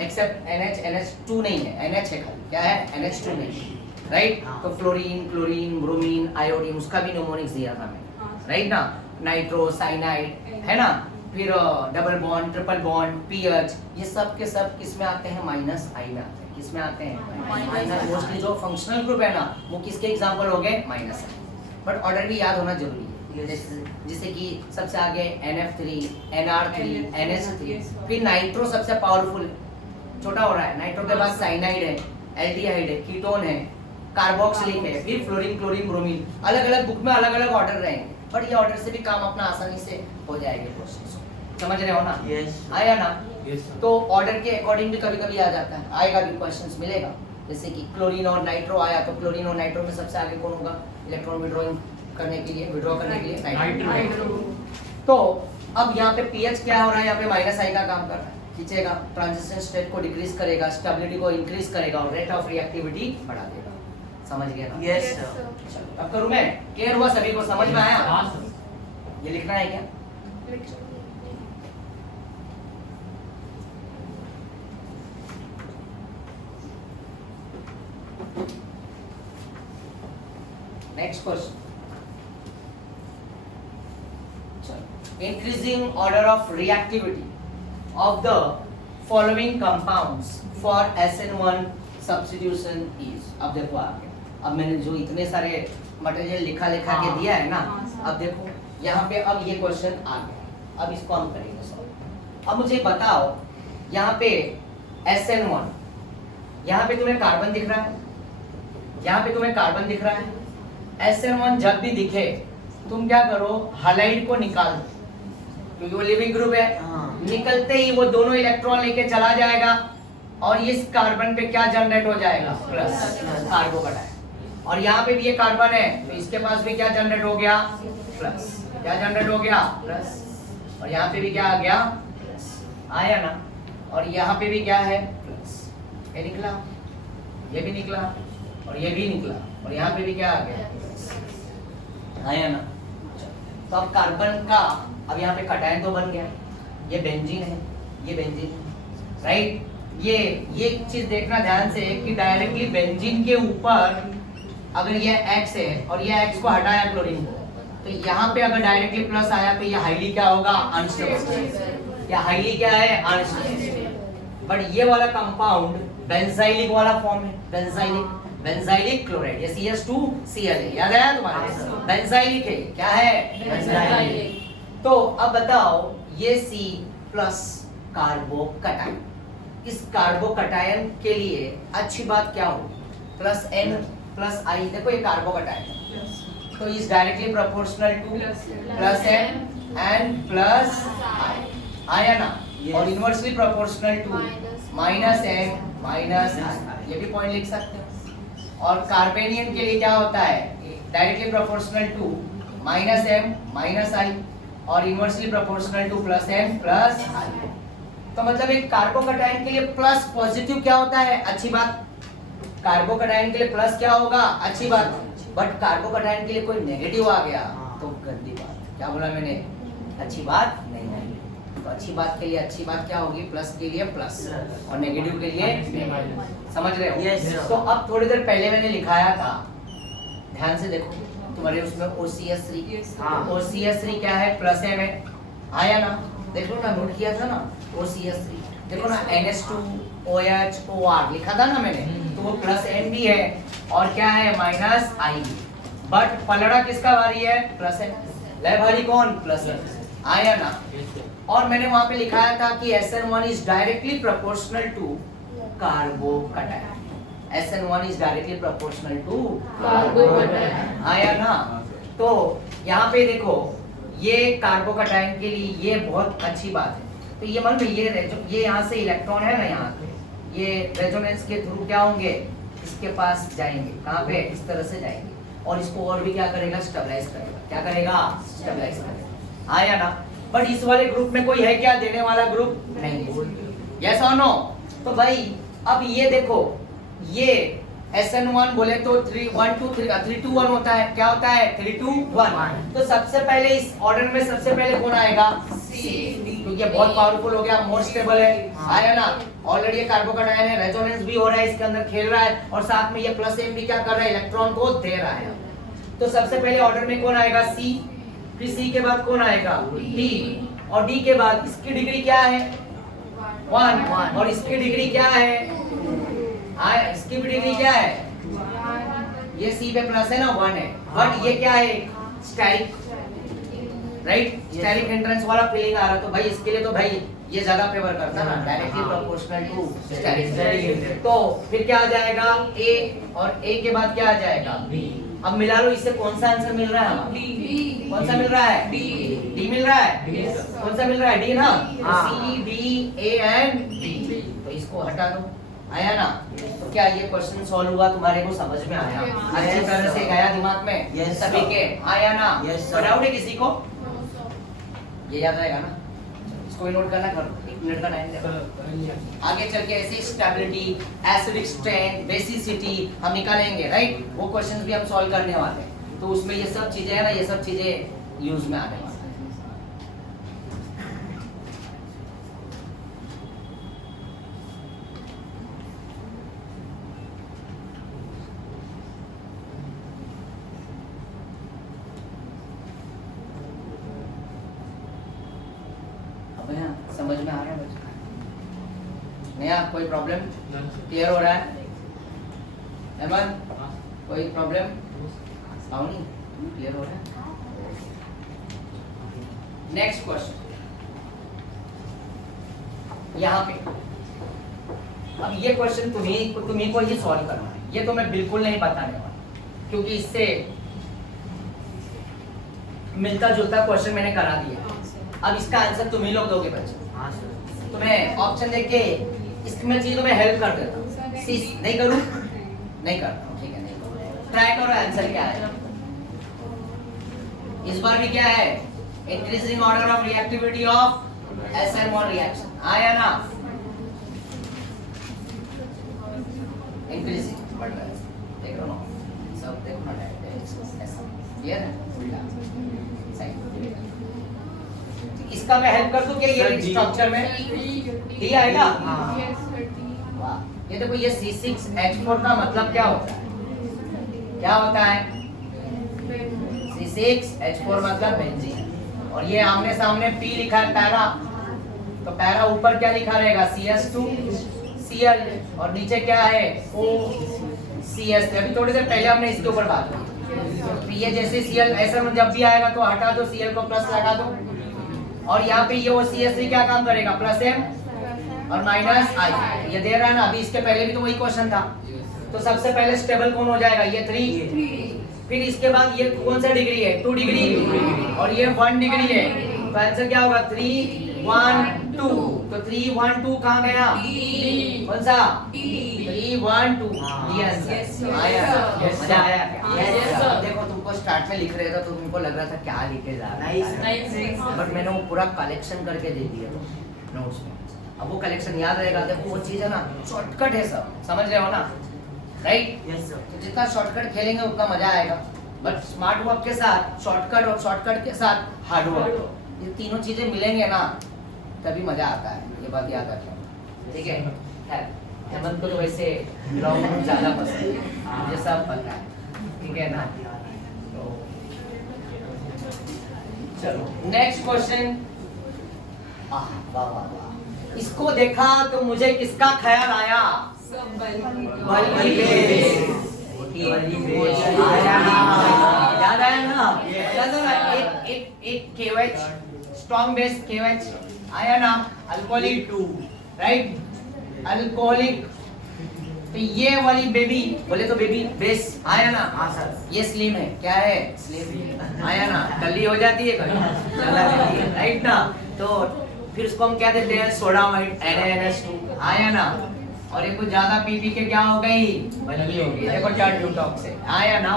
एक्सेप्ट NH2 नहीं है, NH है खाली, क्या है, NH2 नहीं, राइट। तो फ्लोरीन क्लोरीन ब्रोमीन आयोडीन उसका भी न्यूमोनिक्स दिया था मैंने, राइट ना। नाइट्रो साइनाइड है ना, फिर double bond triple bond pH, ये सब के सब किसमें आते हैं, माइनस आई में आते हैं। किसमें आते हैं, माइनस। मोस्टली जो फंक्शनल ग्रुप है ना वो किसके एग्जांपल हो गए, माइनस आई। बट ऑर्डर भी याद होना जरूरी है, जैसे कि सबसे आगे NF3 NR3 NH3, फिर नाइट्रो सबसे पावरफुल है, छोटा हो रहा है। नाइट्रो के बाद साइनाइड है, एल्डिहाइड है, कीटोन है, कार्बोक्सिलिक है, फिर फ्लोरीन क्लोरीन ब्रोमीन। अलग अलग बुक में अलग अलग ऑर्डर रहेंगे, बट ये ऑर्डर से भी काम अपना आसानी से हो जाएगा क्वेश्चन, समझ रहे हो ना। Yes. आया ना। Yes, sir. तो ऑर्डर के अकॉर्डिंग भी कभी कभी आ जाता है, आएगा भी क्वेश्चंस मिलेगा। जैसे कि क्लोरीन और नाइट्रो आया, तो क्लोरीन और नाइट्रो में सबसे आगे कौन होगा, इलेक्ट्रॉन विड्रॉइंग करने के लिए, विड्रॉ करने के लिए नाइट्रो। तो अब यहाँ पे पीएच क्या हो रहा है, यहाँ पे माइनस आई का काम कर रहा है, खींचेगा, ट्रांजिशन स्टेट को डिक्रीज करेगा, स्टेबिलिटी को इंक्रीज करेगा और रेट ऑफ रिएक्टिविटी बढ़ा देगा। समझ गए ना। Yes, sir. चलो अब करूँ मैं, क्लियर हुआ सभी को, समझ में आया। हाँ सर। ये लिखना है क्या, next question. Increasing order of reactivity of the following compounds for SN1 substitution is। अब देखो आगे, अब मैंने जो इतने सारे मटेरियल लिखा के दिया है ना, अब देखो यहाँ पे अब ये क्वेश्चन आ गया। अब इसको हम करेंगे सॉल्व। अब मुझे बताओ यहाँ पे SN1, यहाँ पे तुम्हें कार्बन दिख रहा है, यहाँ पे तुम्हें कार्बन दिख रहा है। SN1 जब भी दिखे तुम क्या करो, हालाइड को निकाल दो, क्योंकि वो लिविंग ग्रुप है। निकलते ही वो दोनों इलेक्ट्रॉन लेके चला जाएगा और इस कार्बन पे क्या जनरेट हो जाएगा, प्लस कार्बोकटायन। और यहाँ पे भी ये कार्बन है तो इसके पास भी क्या जनरेट हो गया, प्लस। क्या जनरेट हो गया, प्लस। और यहाँ पे भी क्या आ गया, प्लस आया ना। और यहाँ पे भी क्या है, प्लस। ये निकला, ये भी निकला और ये भी निकला और यहाँ पे भी क्या आ गया, प्लस आया ना। तो अब कार्बन का अब यहाँ पे कटायन तो बन गया, ये बेंजीन है, ये बेंजीन है, राइट। ये चीज देखना ध्यान से कि डायरेक्टली बेंजीन के ऊपर अगर ये X है और ये X को हटाया क्लोरीन को, तो यहाँ पे अगर डायरेक्टली प्लस आया तो ये हाईली क्या होगा, अनस्टेबल। या हाईली क्या है, अनस्टेबल। बट ये वाला कंपाउंड बेंजाइलिक वाला फॉर्म है, बेंजाइलिक क्लोराइड, ये CH2Cl है, याद आया तुम्हारे, बेंजाइलिक है, क्या है, बेंजाइलिक। तो अब बताओ ये C प्लस कार्बोकटायन, इस कार्बोकटायन के लिए अच्छी बात क्या होगी, प्लस N प्लस I। देखो ये कार्बोकटायन, तो is directly proportional to plus N and plus I, आया ना। और inversely proportional to minus N minus I, ये भी पॉइंट लिख सकते हो। और कार्बेनियन के लिए क्या होता है, directly proportional to minus M minus I और inversely proportional to plus M plus I। तो मतलब एक कार्बोकटायन के लिए प्लस पॉजिटिव क्या होता है, अच्छी बात। कार्बोकटायन के लिए प्लस क्या होगा, अच्छी बात। बट कार्बोकटायन के लिए कोई नेगेटिव आ गया तो गंदी बात। क्या बोला मैंने, अच्छी बात नहीं है। तो अच्छी बात के लिए अच्छी बात क्या होगी, प्लस के लिए प्लस और नेगेटिव के लिए, समझ रहे हो। Yes, तो अब थोड़ी देर पहले मैंने लिखाया था, ध्यान से देखो तुम्हारे उसमें OCS3, OCS3 क्या है, प्लस M है, आया ना। देख लो ना, नोट किया था ना, OCS3, देखो ना NH2OH लिखा था ना मैंने, तो वो प्लस N भी है और क्या है माइनस I, बट पलड़ा किसका भारी है? प्लस N, लय भारी कौन? प्लस N, आया ना। और मैंने वहां पे लिखाया था कि SN1 is directly proportional to carbocation, SN1 is directly proportional to carbocation, आया ना। तो यहाँ पे देखो ये कार्बोकैटायन के लिए ये बहुत अच्छी बात है। तो ये मान लो ये यहाँ से इलेक्ट्रॉन है ना, यहाँ पे ये रेजोनेंस के थ्रू क्या होंगे, इसके पास जाएंगे, कहाँ पे? इस तरह से जाएंगे, और इसको और भी क्या करेगा? स्टेबलाइज करेगा। क्या करेगा? स्टेबलाइज करेगा, आया ना। बट इस वाले ग्रुप में कोई है क्या देने वाला ग्रुप? नहीं, यस और नो? तो भाई अब ये देखो, ये SN1 बोले तो 3 1 2 3 2 1 होता है, क्या होता है? 3 2 1। तो सबसे पहले इस ऑर्डर में सबसे पहले कौन आएगा? C, क्योंकि ये बहुत पावरफुल हो गया, मोर स्टेबल है, आया ना। ऑलरेडी ये कार्बोकैटायन है, रेजोनेंस भी हो रहा है, इसके अंदर खेल रहा है, और साथ में ये प्लस M भी क्या कर रहा है? इलेक्ट्रॉन को दे रहा है। तो सबसे पहले ऑर्डर में कौन आएगा? C, फिर C के बाद कौन आएगा? D, और D के बाद इसकी डिग्री क्या है? 1, और इसकी डिग्री क्या है? इसकी भी डिग्री क्या है? ये C पे प्लस है ना, 1 है, बट ये क्या है? Steric, right? स्टेरिक एंट्रेंस वाला फीलिंग आ रहा, तो भाई इसके लिए तो भाई ये ज्यादा फेवर करता ना, डायरेक्टली प्रोपोर्शनल टू स्टेरिक। तो फिर क्या आ जाएगा? A, और A के बाद क्या आ जाएगा? B। अब मिला लो, इससे कौन सा आंसर मिल रहा है हमारा? D। कौन सा मिल रहा है? D मिल रहा है। कौन सा मिल रहा है? D ना। C, D, A and D। तो इसको हटा दो, आया ना। तो क्या ये क्वेश्चन सॉल्व हुआ? तुम्हारे को समझ में आया? अच्छी तरह से गया दिमाग में सभी के, आया ना? डाउट है किसी को? ये याद रहेगा ना, इसको भी नोट करना, कर 1 मिनट का टाइम दे। आगे चल के ऐसे स्टेबिलिटी, एसिडिक स्ट्रेंथ, बेसिसिटी हम निकालेंगे, राइट? वो क्वेश्चंस भी हम सॉल्व करने वाले हैं, तो उसमें ये सब चीजें है ना, ये सब चीजें यूज में आने वाली है। समझ में आ रहा है बच्चों? नया कोई प्रॉब्लम? क्लियर हो रहा है? अहमद कोई प्रॉब्लम? पाउनी क्लियर हो रहा है? नेक्स्ट क्वेश्चन यहाँ पे, अब ये क्वेश्चन तुम्ही को ही सॉल्व करना है, ये तो मैं बिल्कुल नहीं बताने वाला, क्योंकि इससे मिलता जुलता क्वेश्चन मैंने करा दिया। अब इसका आंसर तुम ही लोग दोगे बच्चे। तो मैं ऑप्शन देख के इसमें चीजों में हेल्प कर देता हूँ। नहीं करूँ? नहीं करता हूँ, ठीक है, नहीं करूँ। ट्राई करो, आंसर क्या है इस बार भी? क्या है? Increasing order of reactivity of SN1 reaction, आया ना? इंक्रीजिंग बढ़ रहा है, देख रहे हो सब, देखो ना, ऐसा ये है ना, सही। इसका मैं हेल्प कर दूं क्या? ये स्ट्रक्चर में डी आएगा। वाह, ये देखो, ये C6H4 का मतलब क्या होता है? क्या होता है? C6H4 मतलब बेंजीन, और ये आमने सामने P लिखा है पैरा, तो पैरा ऊपर क्या लिखा रहेगा? CS2Cl, और नीचे क्या है? OCS। अभी थोड़ी देर पहले हमने इसके ऊपर बात की, तो ये जैसे Cl ऐसा जब भी आएगा तो हटा दो, Cl को प्लस लगा दो, और यहाँ पे ये OCS3 क्या काम करेगा? प्लस M और माइनस I, ये दे रहा है ना। अभी इसके पहले भी तो वही क्वेश्चन था, तो सबसे पहले स्टेबल कौन हो जाएगा? ये 3, फिर इसके बाद ये कौन सा डिग्री है? 2 डिग्री, और ये 1 डिग्री है, तो आंसर क्या होगा? 3 1 2। तो 3 1 2 कहाँ गया? कौन सा? 3 1 2, ये आंसर आया। मजा आया? देखो, तुमको स्टार्ट में लिख रहे थे तो तुमको लग रहा था क्या लिखे जा रहा है, बट मैंने वो पूरा कलेक्शन करके दे दिया नोट्स में। अब वो कलेक्शन याद रहेगा, देखो वो चीज है ना, शॉर्टकट है सब, समझ रहे हो ना, राइट? तो जितना शॉर्टकट खेलेंगे उतना मजा आएगा, बट स्मार्ट वर्क के साथ शॉर्टकट, और शॉर्टकट के साथ हार्ड वर्क, ये तीनों चीजें मिलेंगे ना तभी मजा आता है, ये बात याद रखना, ठीक है? हेमंत को तो वैसे लॉन्ग ज्यादा पसंद है, मुझे सब पता है, ठीक है ना? तो चलो नेक्स्ट क्वेश्चन, वाह वाह वाह। इसको देखा तो मुझे किसका ख्याल आया? वली बेस। आया ना? याद आया ना? याद है ना? एक KOH स्ट्रॉन्ग बेस KOH आया ना? Alcoholic right, alcoholic. तो ये वाली बेबी, बोले तो बेबी बेस आया ना? हाँ सर। ये स्लिम है, क्या है? स्लिम आया ना? गली हो जाती है कभी, ज्यादा रहती है राइट ना? तो फिर उसको हम क्या देते हैं? सोडामाइड NaNH2 आया ना? और ये कुछ ज्यादा पी के क्या हो गई? बदली हो गई। देखो चार्ट टॉक्स है, आया ना?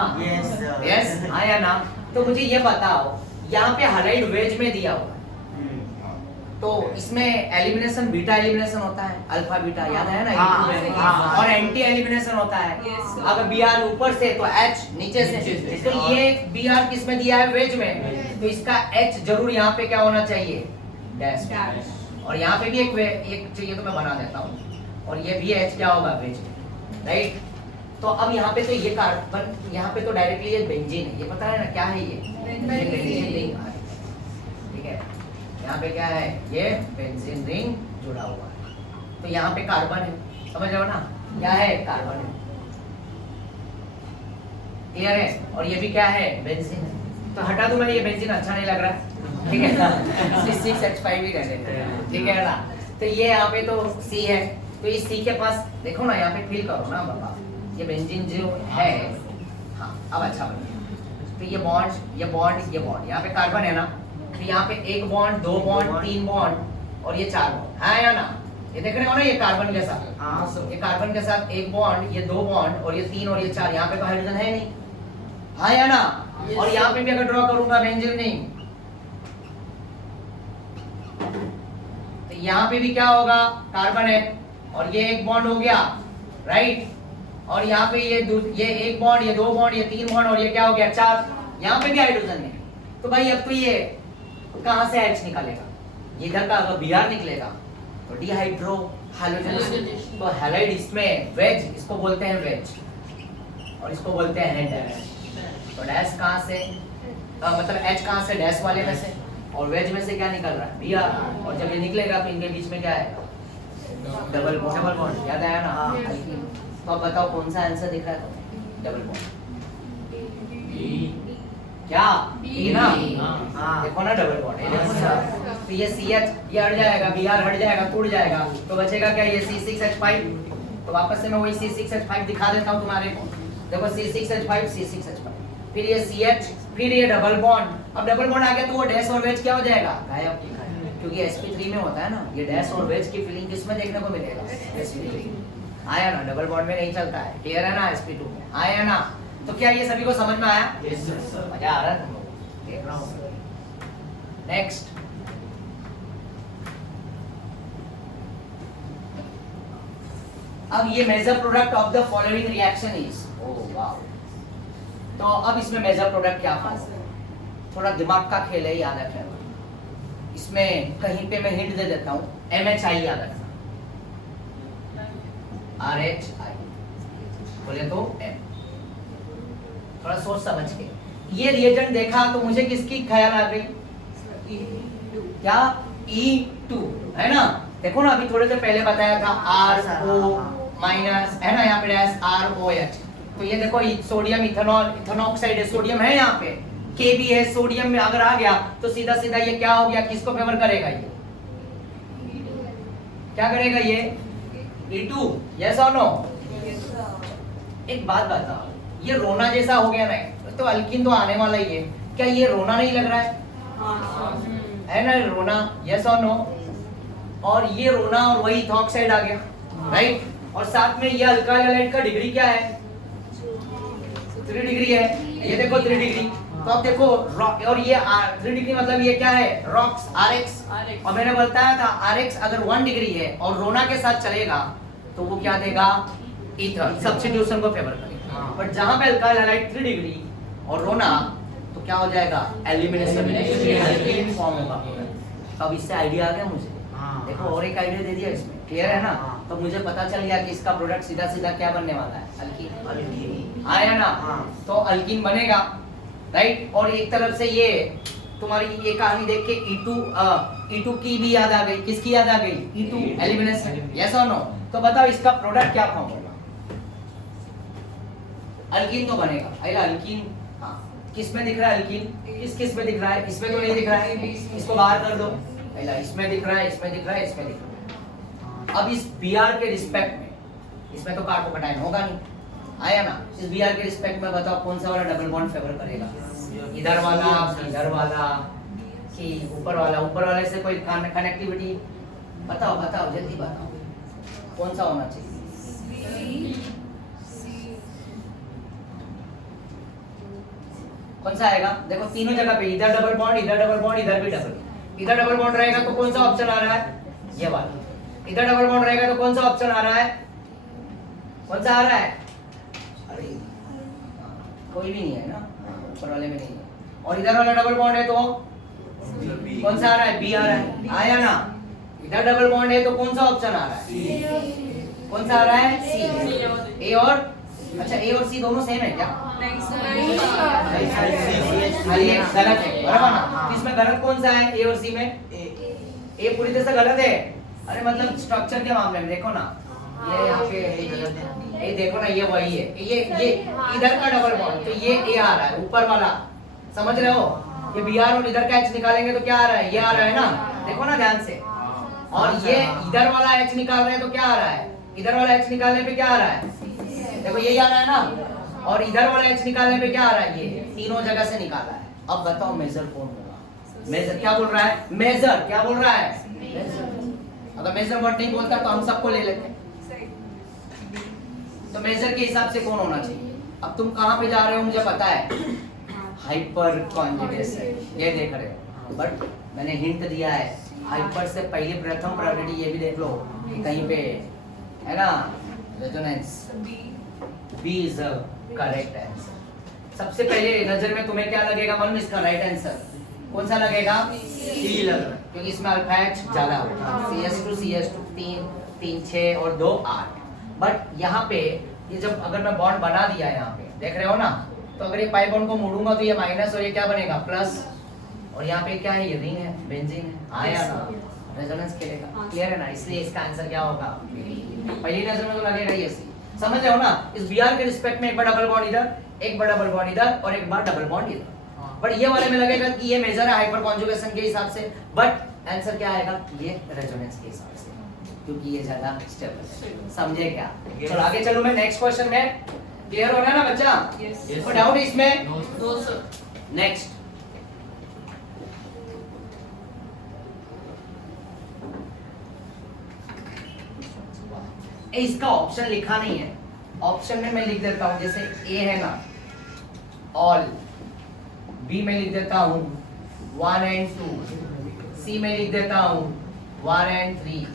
यस आया ना? तो मुझे ये बताओ, यहाँ पे हाइलाइट वेज में दिया हुआ है, तो इसमें एलिमिनेशन बीटा एलिमिनेशन होता है, अल्फा बीटा याद है ना? हाँ। और एंटी एलिमिनेशन होता है। Yes, sir. अगर Br ऊपर से तो H नीचे से, तो ये Br किस में दिया है? वेज में, तो इसका H जरूर यहाँ पे क्या होना चाहिए? डैश। और यहाँ पे भी एक चाहिए तो मैं बना देता हूँ, और ये भी H क्या होगा? वेज में राइट। तो अब यहाँ पे तो ये कार्बन, यहाँ पे तो डायरेक्टली ये बेंजीन है, ये पता है ना क्या है? ये बेंजीन रिंग, ठीक है? यहाँ पे क्या है? ये बेंजीन रिंग जुड़ा हुआ है, तो यहाँ पे कार्बन है, समझ रहे हो ना? क्या है? कार्बन है, क्लियर है? और ये भी क्या है? बेंजीन है। तो हटा दूं मैं, ये बेंजीन अच्छा नहीं लग रहा है, ठीक है? C6H5 भी कर देते हैं, ठीक है ना? तो ये यहाँ पे तो C है, तो इस C के पास देखो ना, यहाँ पे फील करो ना बाबा, ये बेंजीन जो है, हाँ अब अच्छा बना। तो ये बॉन्ड, ये बॉन्ड, ये बॉन्ड, यहाँ पे कार्बन है ना? तो यहाँ पे एक बॉन्ड, दो बॉन्ड, तीन बॉन्ड, और ये चार बॉन्ड है या ना? ये देख रहे हो ना? ये कार्बन के साथ, हाँ। ये कार्बन के साथ एक बॉन्ड, ये दो बॉन्ड, और ये तीन और ये चार, यहाँ पे तो हाइड्रोजन है नहीं, हाँ या ना? और यहाँ पे भी अगर ड्रॉ करूंगा बेंजीन रिंग, तो यहाँ पे भी क्या होगा? कार्बन है, और ये एक बॉन्ड हो गया राइट, और यहाँ पे ये एक बॉन्ड, ये दो बॉन्ड, ये तीन बॉन्ड, और ये क्या हो गया? चार। यहाँ पे भी हाइड्रोजन है, तो भाई अब तो ये कहाँ से H निकलेगा? इधर का अगर Br निकलेगा तो डिहाइड्रो हाइड्रोजन, तो हैलाइड इसमें वेज, इसको बोलते हैं वेज, और इसको बोलते हैं डैश। तो डैश कहाँ से? मतलब H कहाँ से? डैश वाले में से, और वेज में से क्या निकल रहा है? Br। और जब ये निकलेगा तो इनके बीच में क्या है? Double bond. डबल बॉन्ड याद आया ना? तो अब बताओ कौन सा आंसर दिख रहा है तुम्हें? डबल बॉन्ड क्या? E ना? हाँ। देखो ना डबल बॉन्ड, ये देखो ना? तो ये CH ये हट जाएगा, Br हट जाएगा, टूट जाएगा, तो बचेगा क्या? ये C6H5। तो वापस से मैं वही C6H5 दिखा देता हूँ तुम्हारे को। देखो C6H5, C6H5, फिर ये CH, फिर ये डबल बॉन्ड। अब डबल बॉन्ड आ गया तो वो डैश और वेज क्या हो जाएगा? गायब, क्योंकि sp3 में होता है ना। ये डैश और वेज की फीलिंग किस में देखने को मिलेगा? sp3 आया ना? डबल बॉन्ड में नहीं चलता है, क्लियर है ना? sp2 में आया ना? तो क्या ये सभी को समझ में आया? Yes sir. मजा आ रहा है तुम लोगों को? देख रहा हूँ। नेक्स्ट, अब ये major product of the following reaction is, oh wow. तो अब इसमें मेजर प्रोडक्ट क्या होगा? थोड़ा दिमाग का खेल है, याद रखना। इसमें कहीं पे मैं हिंट दे देता हूँ, MHI याद रखना, RHI बोले तो M। थोड़ा सोच समझ के। ये रिएजेंट देखा तो मुझे किसकी ख्याल आ गई? क्या? E2 है ना? देखो ना, अभी थोड़े देर पहले बताया था RO माइनस है ना, यहाँ पे डैश ROH। तो ये देखो सोडियम इथेनॉल, इथेनॉक्साइड है, सोडियम है यहाँ पे, K भी है, सोडियम में अगर आ गया तो सीधा सीधा ये क्या हो गया? किसको फेवर करेगा? ये क्या करेगा? ये E2, यस और नो? एक बात बताओ, ये रोना जैसा हो गया ना, तो अल्कीन तो आने वाला ही है, क्या ये रोना नहीं लग रहा है? है ना रोना, यस और नो? और ये रोना और वही इथॉक्साइड आ गया राइट, और साथ में ये अल्काइल हैलाइड का डिग्री क्या है? 3 डिग्री है, ये देखो 3 डिग्री। तो अब देखो और ये 3 डिग्री मतलब ये क्या है? Rocks, RX। और मैंने बताया था RX अगर 1 डिग्री है और रोना के साथ चलेगा तो वो क्या देगा? ईथर, सब्स्टिट्यूशन को फेवर करेगा। बट जहां पे अल्काइल हैलाइड 3 डिग्री और रोना, तो क्या हो जाएगा? एलिमिनेशन फॉर्म होगा। अब इससे आइडिया आ गया मुझे। देखो और एक आइडिया दे दिया इसमें, क्लियर है ना? तो मुझे पता चल गया कि इसका प्रोडक्ट सीधा सीधा क्या बनने वाला है? अल्कीन। आया ना? तो अल्कीन बनेगा राइट। और एक तरफ से ये तुम्हारी ये कहानी देख के E2 की भी याद आ गई। किसकी याद आ गई? E2 elimination. यस और नो? तो बताओ इसका प्रोडक्ट क्या फॉर्म होगा? अल्कीन तो बनेगा। अरे अल्कीन, हाँ, किस में दिख रहा है अल्कीन? किस में दिख रहा है? इसमें तो नहीं दिख रहा है, इसको बाहर कर दो। अरे इसमें दिख रहा है, इसमें दिख रहा है, इसमें दिख रहा है। अब इस Br के रिस्पेक्ट में, इसमें तो कार्बोकैटायन होगा नहीं, आया ना? इस Br के रिस्पेक्ट में बताओ कौन सा वाला डबल बॉन्ड फेवर करेगा? इधर वाला कि ऊपर वाला? ऊपर वाले से कोई कनेक्टिविटी बताओ, बताओ जल्दी बताओ, कौन सा होना चाहिए? कौन सा आएगा? देखो तीनों जगह पे इधर डबल बॉन्ड, इधर डबल बॉन्ड, इधर भी डबल। इधर डबल बॉन्ड रहेगा तो कौन सा ऑप्शन आ रहा है? ये वाला। इधर डबल बॉन्ड रहेगा तो कौन सा ऑप्शन आ रहा है? कौन सा आ रहा है? अरे कोई भी नहीं है ना, ऊपर वाले में नहीं है। और इधर वाला डबल बॉन्ड है तो कौन सा आ रहा है? बी आ रहा है, आया ना? इधर डबल बॉन्ड है तो कौन सा ऑप्शन आ रहा है? कौन सा आ रहा है? सी। ए और, अच्छा ए और सी दोनों सेम है क्या? खाली एक गलत है, बराबर ना? तो इसमें गलत कौन सा है ए और सी में? ए पूरी तरह से गलत है। अरे मतलब स्ट्रक्चर के मामले में देखो ना, ये यहाँ पे ये देखो ना, ये वही है, ये इधर का डबल बॉन्ड, तो ये ए आ रहा है ऊपर वाला, समझ रहे हो? ये Br और इधर का H निकालेंगे तो क्या आ रहा है? ये आ रहा है ना, देखो ना ध्यान से। और ये इधर वाला H निकाल रहे हैं तो क्या आ रहा है? इधर वाला H निकालने पे क्या आ रहा है? देखो यही आ रहा है ना। और इधर वाला H निकालने पे क्या आ रहा है? ये तीनों जगह से निकाला है। अब बताओ मेजर कौन होगा? मेजर क्या बोल रहा है? मेजर क्या बोल रहा है? अगर मेजर वर्ड नहीं बोलता तो हम सबको ले लेते। तो मेजर के हिसाब से कौन होना चाहिए? अब तुम कहाँ पे जा रहे हो मुझे पता है, हाइपर कॉन्जुगेशन, ये देख रहे हो, बट मैंने हिंट दिया है। हाइपर से पहले प्रथम प्रायोरिटी ये भी देख लो कि कहीं पे है ना resonance. B is the correct answer. सबसे पहले नजर में तुम्हें क्या लगेगा मालूम? इसका राइट आंसर कौन सा लगेगा? सी लगेगा, क्योंकि इसमें अल्फा H ज्यादा होता है। CS2 3 6 और 2 8। बट यहाँ पे ये जब अगर मैं बॉन्ड बना दिया यहाँ पे, देख रहे हो ना, तो अगर ये पाई बॉन्ड को मोड़ूंगा तो ये माइनस और ये क्या बनेगा? प्लस। और यहाँ पे क्या है? ये रिंग है, बेंजीन है, आया ना? रेजोनेंस खेलेगा। क्लियर है ना? इसलिए इसका आंसर क्या होगा? पहली नजर में तो लगेगा ये सी। समझ रहे हो ना? इस Br के रिस्पेक्ट में एक बार डबल बॉन्ड इधर, एक बार डबल बॉन्ड इधर और एक बार डबल बॉन्ड इधर। बट ये वाले में लगेगा कि ये मेजर है हाइपर कॉन्जुगेशन के हिसाब से, बट आंसर क्या आएगा? ये रेजोनेंस के हिसाब से, क्योंकि ये ज्यादा स्टेबल है। समझे क्या? चलो आगे चलो मैं नेक्स्ट क्वेश्चन में। क्लियर हो रहा है ना बच्चा? कोई डाउट है इसमें? दो सर। नेक्स्ट इसका ऑप्शन लिखा नहीं है, ऑप्शन में मैं लिख देता हूं। जैसे ए है ना ऑल, बी में लिख देता हूं 1 and 2, सी में लिख देता हूं 1 and 3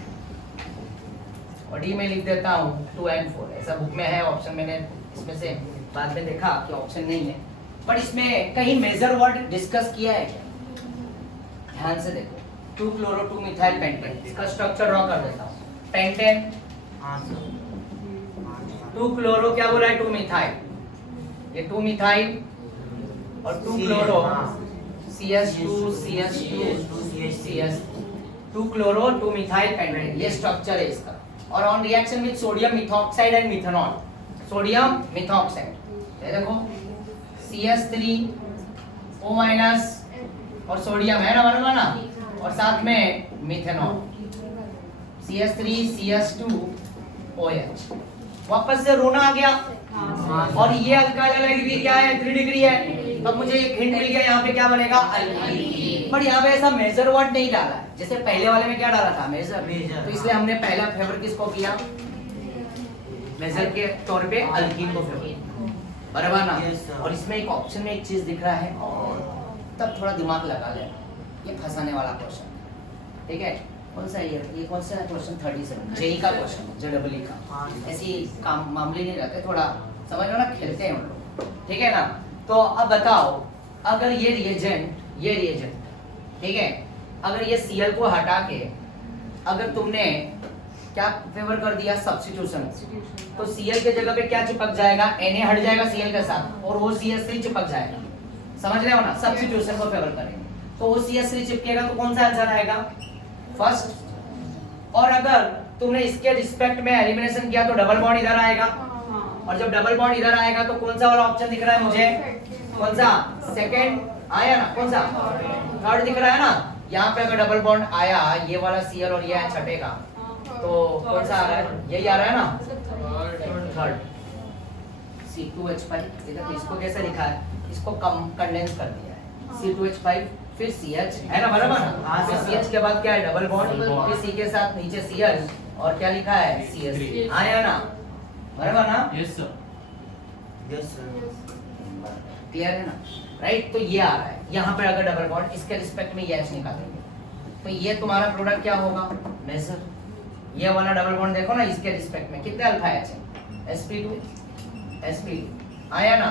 और डी में लिख देता हूं 2 and 4। ऐसा बुक में है ऑप्शन, मैंने इसमें से बाद में देखा कि ऑप्शन नहीं है, पर इसमें कहीं मेजर वर्ड डिस्कस किया है क्या? ध्यान से देखो, 2 क्लोरो 2 मिथाइल पेंटेन, इसका स्ट्रक्चर ड्रॉ कर देता हूं। पेंटेन 2 क्लोरो क्या बोला है? 2 मिथाइल, ये 2 मिथाइल और 2 chloro CS2 CS2 2 chloro 2 methyl pentane, ये स्ट्रक्चर है इसका। और on reaction with sodium methoxide and methanol, sodium methoxide, ये देखो CS3O- और सोडियम है ना, बराबर ना, और साथ में मिथेनॉल CS3 CS2OH। वापस से रोना आ गया। और ये अल्काइल डिग्री क्या है? 3 डिग्री है। तब मुझे एक हिंट मिल गया, यहाँ पे क्या बनेगा? अल्कीन। पर यहाँ पे ऐसा मेजर वर्ड नहीं डाला है, जैसे पहले वाले में क्या डाला था? मेजर। तो इसलिए हमने पहला फेवर किसको किया? मेजर के तौर पे अल्कीन को फेवर, बराबर ना? और इसमें एक ऑप्शन में एक चीज दिख रहा है, और तब थोड़ा दिमाग लगा ले, ये फंसाने वाला क्वेश्चन, ठीक है? कौन सा ये कौन सा क्वेश्चन? 37 जेई का क्वेश्चन, JEE का। ऐसी काम मामले नहीं रहते, थोड़ा समझ लो ना, खेलते हैं हम लोग, ठीक है ना? तो अब बताओ, अगर ये रिएजेंट, ठीक है, अगर ये Cl को हटा के अगर तुमने क्या फेवर कर दिया? सब्स्टिट्यूशन, तो Cl के जगह पे क्या चिपक जाएगा? Na हट जाएगा Cl के साथ और वो CS3 चिपक जाएगा। समझ रहे हो ना? सब्स्टिट्यूशन को फेवर करेंगे। तो वो CH3 चिपकेगा तो कौन सा आंसर आएगा? फर्स्ट। और अगर तुमने इसके रिस्पेक्ट में एलिमिनेशन किया तो डबल बॉन्ड इधर आएगा, और जब डबल बॉन्ड इधर आएगा तो कौन सा वाला ऑप्शन दिख रहा है मुझे? कौन सा? सेकंड आया ना? कौन सा? थर्ड दिख रहा है ना? यहाँ पे अगर डबल बॉन्ड आया, ये वाला Cl और ये छठे का, तो कौन सा आ रहा है? यही आ रहा है ना? थर्ड। C2H5 देखो इसको कैसे लिखा है, इसको कम कंडेंस कर दिया है। C2H5 फिर CH है ना, बराबर ना? हाँ, फिर सर। CH के बाद क्या है? डबल बॉन्ड, फिर C के साथ नीचे CH और क्या लिखा है? CH3 आया ना, बराबर ना? Yes sir. Yes sir. Clear है ना? राइट, तो ये आ रहा है यहाँ पे अगर डबल बॉन्ड इसके रिस्पेक्ट में ये H निकालेंगे तो ये तुम्हारा प्रोडक्ट क्या होगा? मेजर। ये वाला डबल बॉन्ड देखो ना, इसके रिस्पेक्ट में कितने अल्फा H है? sp2 आया ना?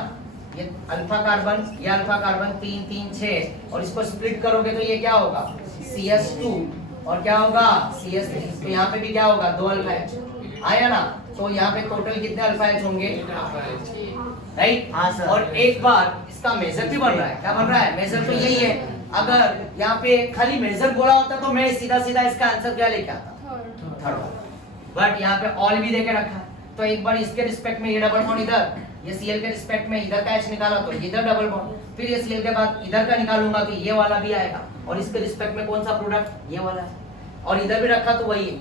ये अल्फा कार्बन, ये अल्फा कार्बन 3 3 6 और इसको स्प्लिट करोगे तो ये क्या होगा? CH2 और क्या होगा? CH3। तो यहाँ पे भी क्या होगा? 2 अल्फा H आया ना? तो यहाँ पे टोटल कितने अल्फा H होंगे? राइट। हाँ, सर। और एक बार इसका मेजर भी बन रहा है। क्या बन रहा है? मेजर तो यही है। अगर यहाँ पे खाली मेजर बोला होता तो मैं सीधा सीधा इसका आंसर क्या लेके आता? थर्ड। बट यहाँ पे ऑल भी देके रखा है, तो एक बार इसके रिस्पेक्ट में ये डबल बॉन्ड इधर, ये Cl के रिस्पेक्ट में इधर का H निकाला तो इधर डबल बॉन्ड, फिर ये Cl के बाद इधर का निकालूंगा तो ये वाला भी आएगा, और इसके रिस्पेक्ट में कौन सा प्रोडक्ट? ये वाला है। और इधर भी रखा तो वही है।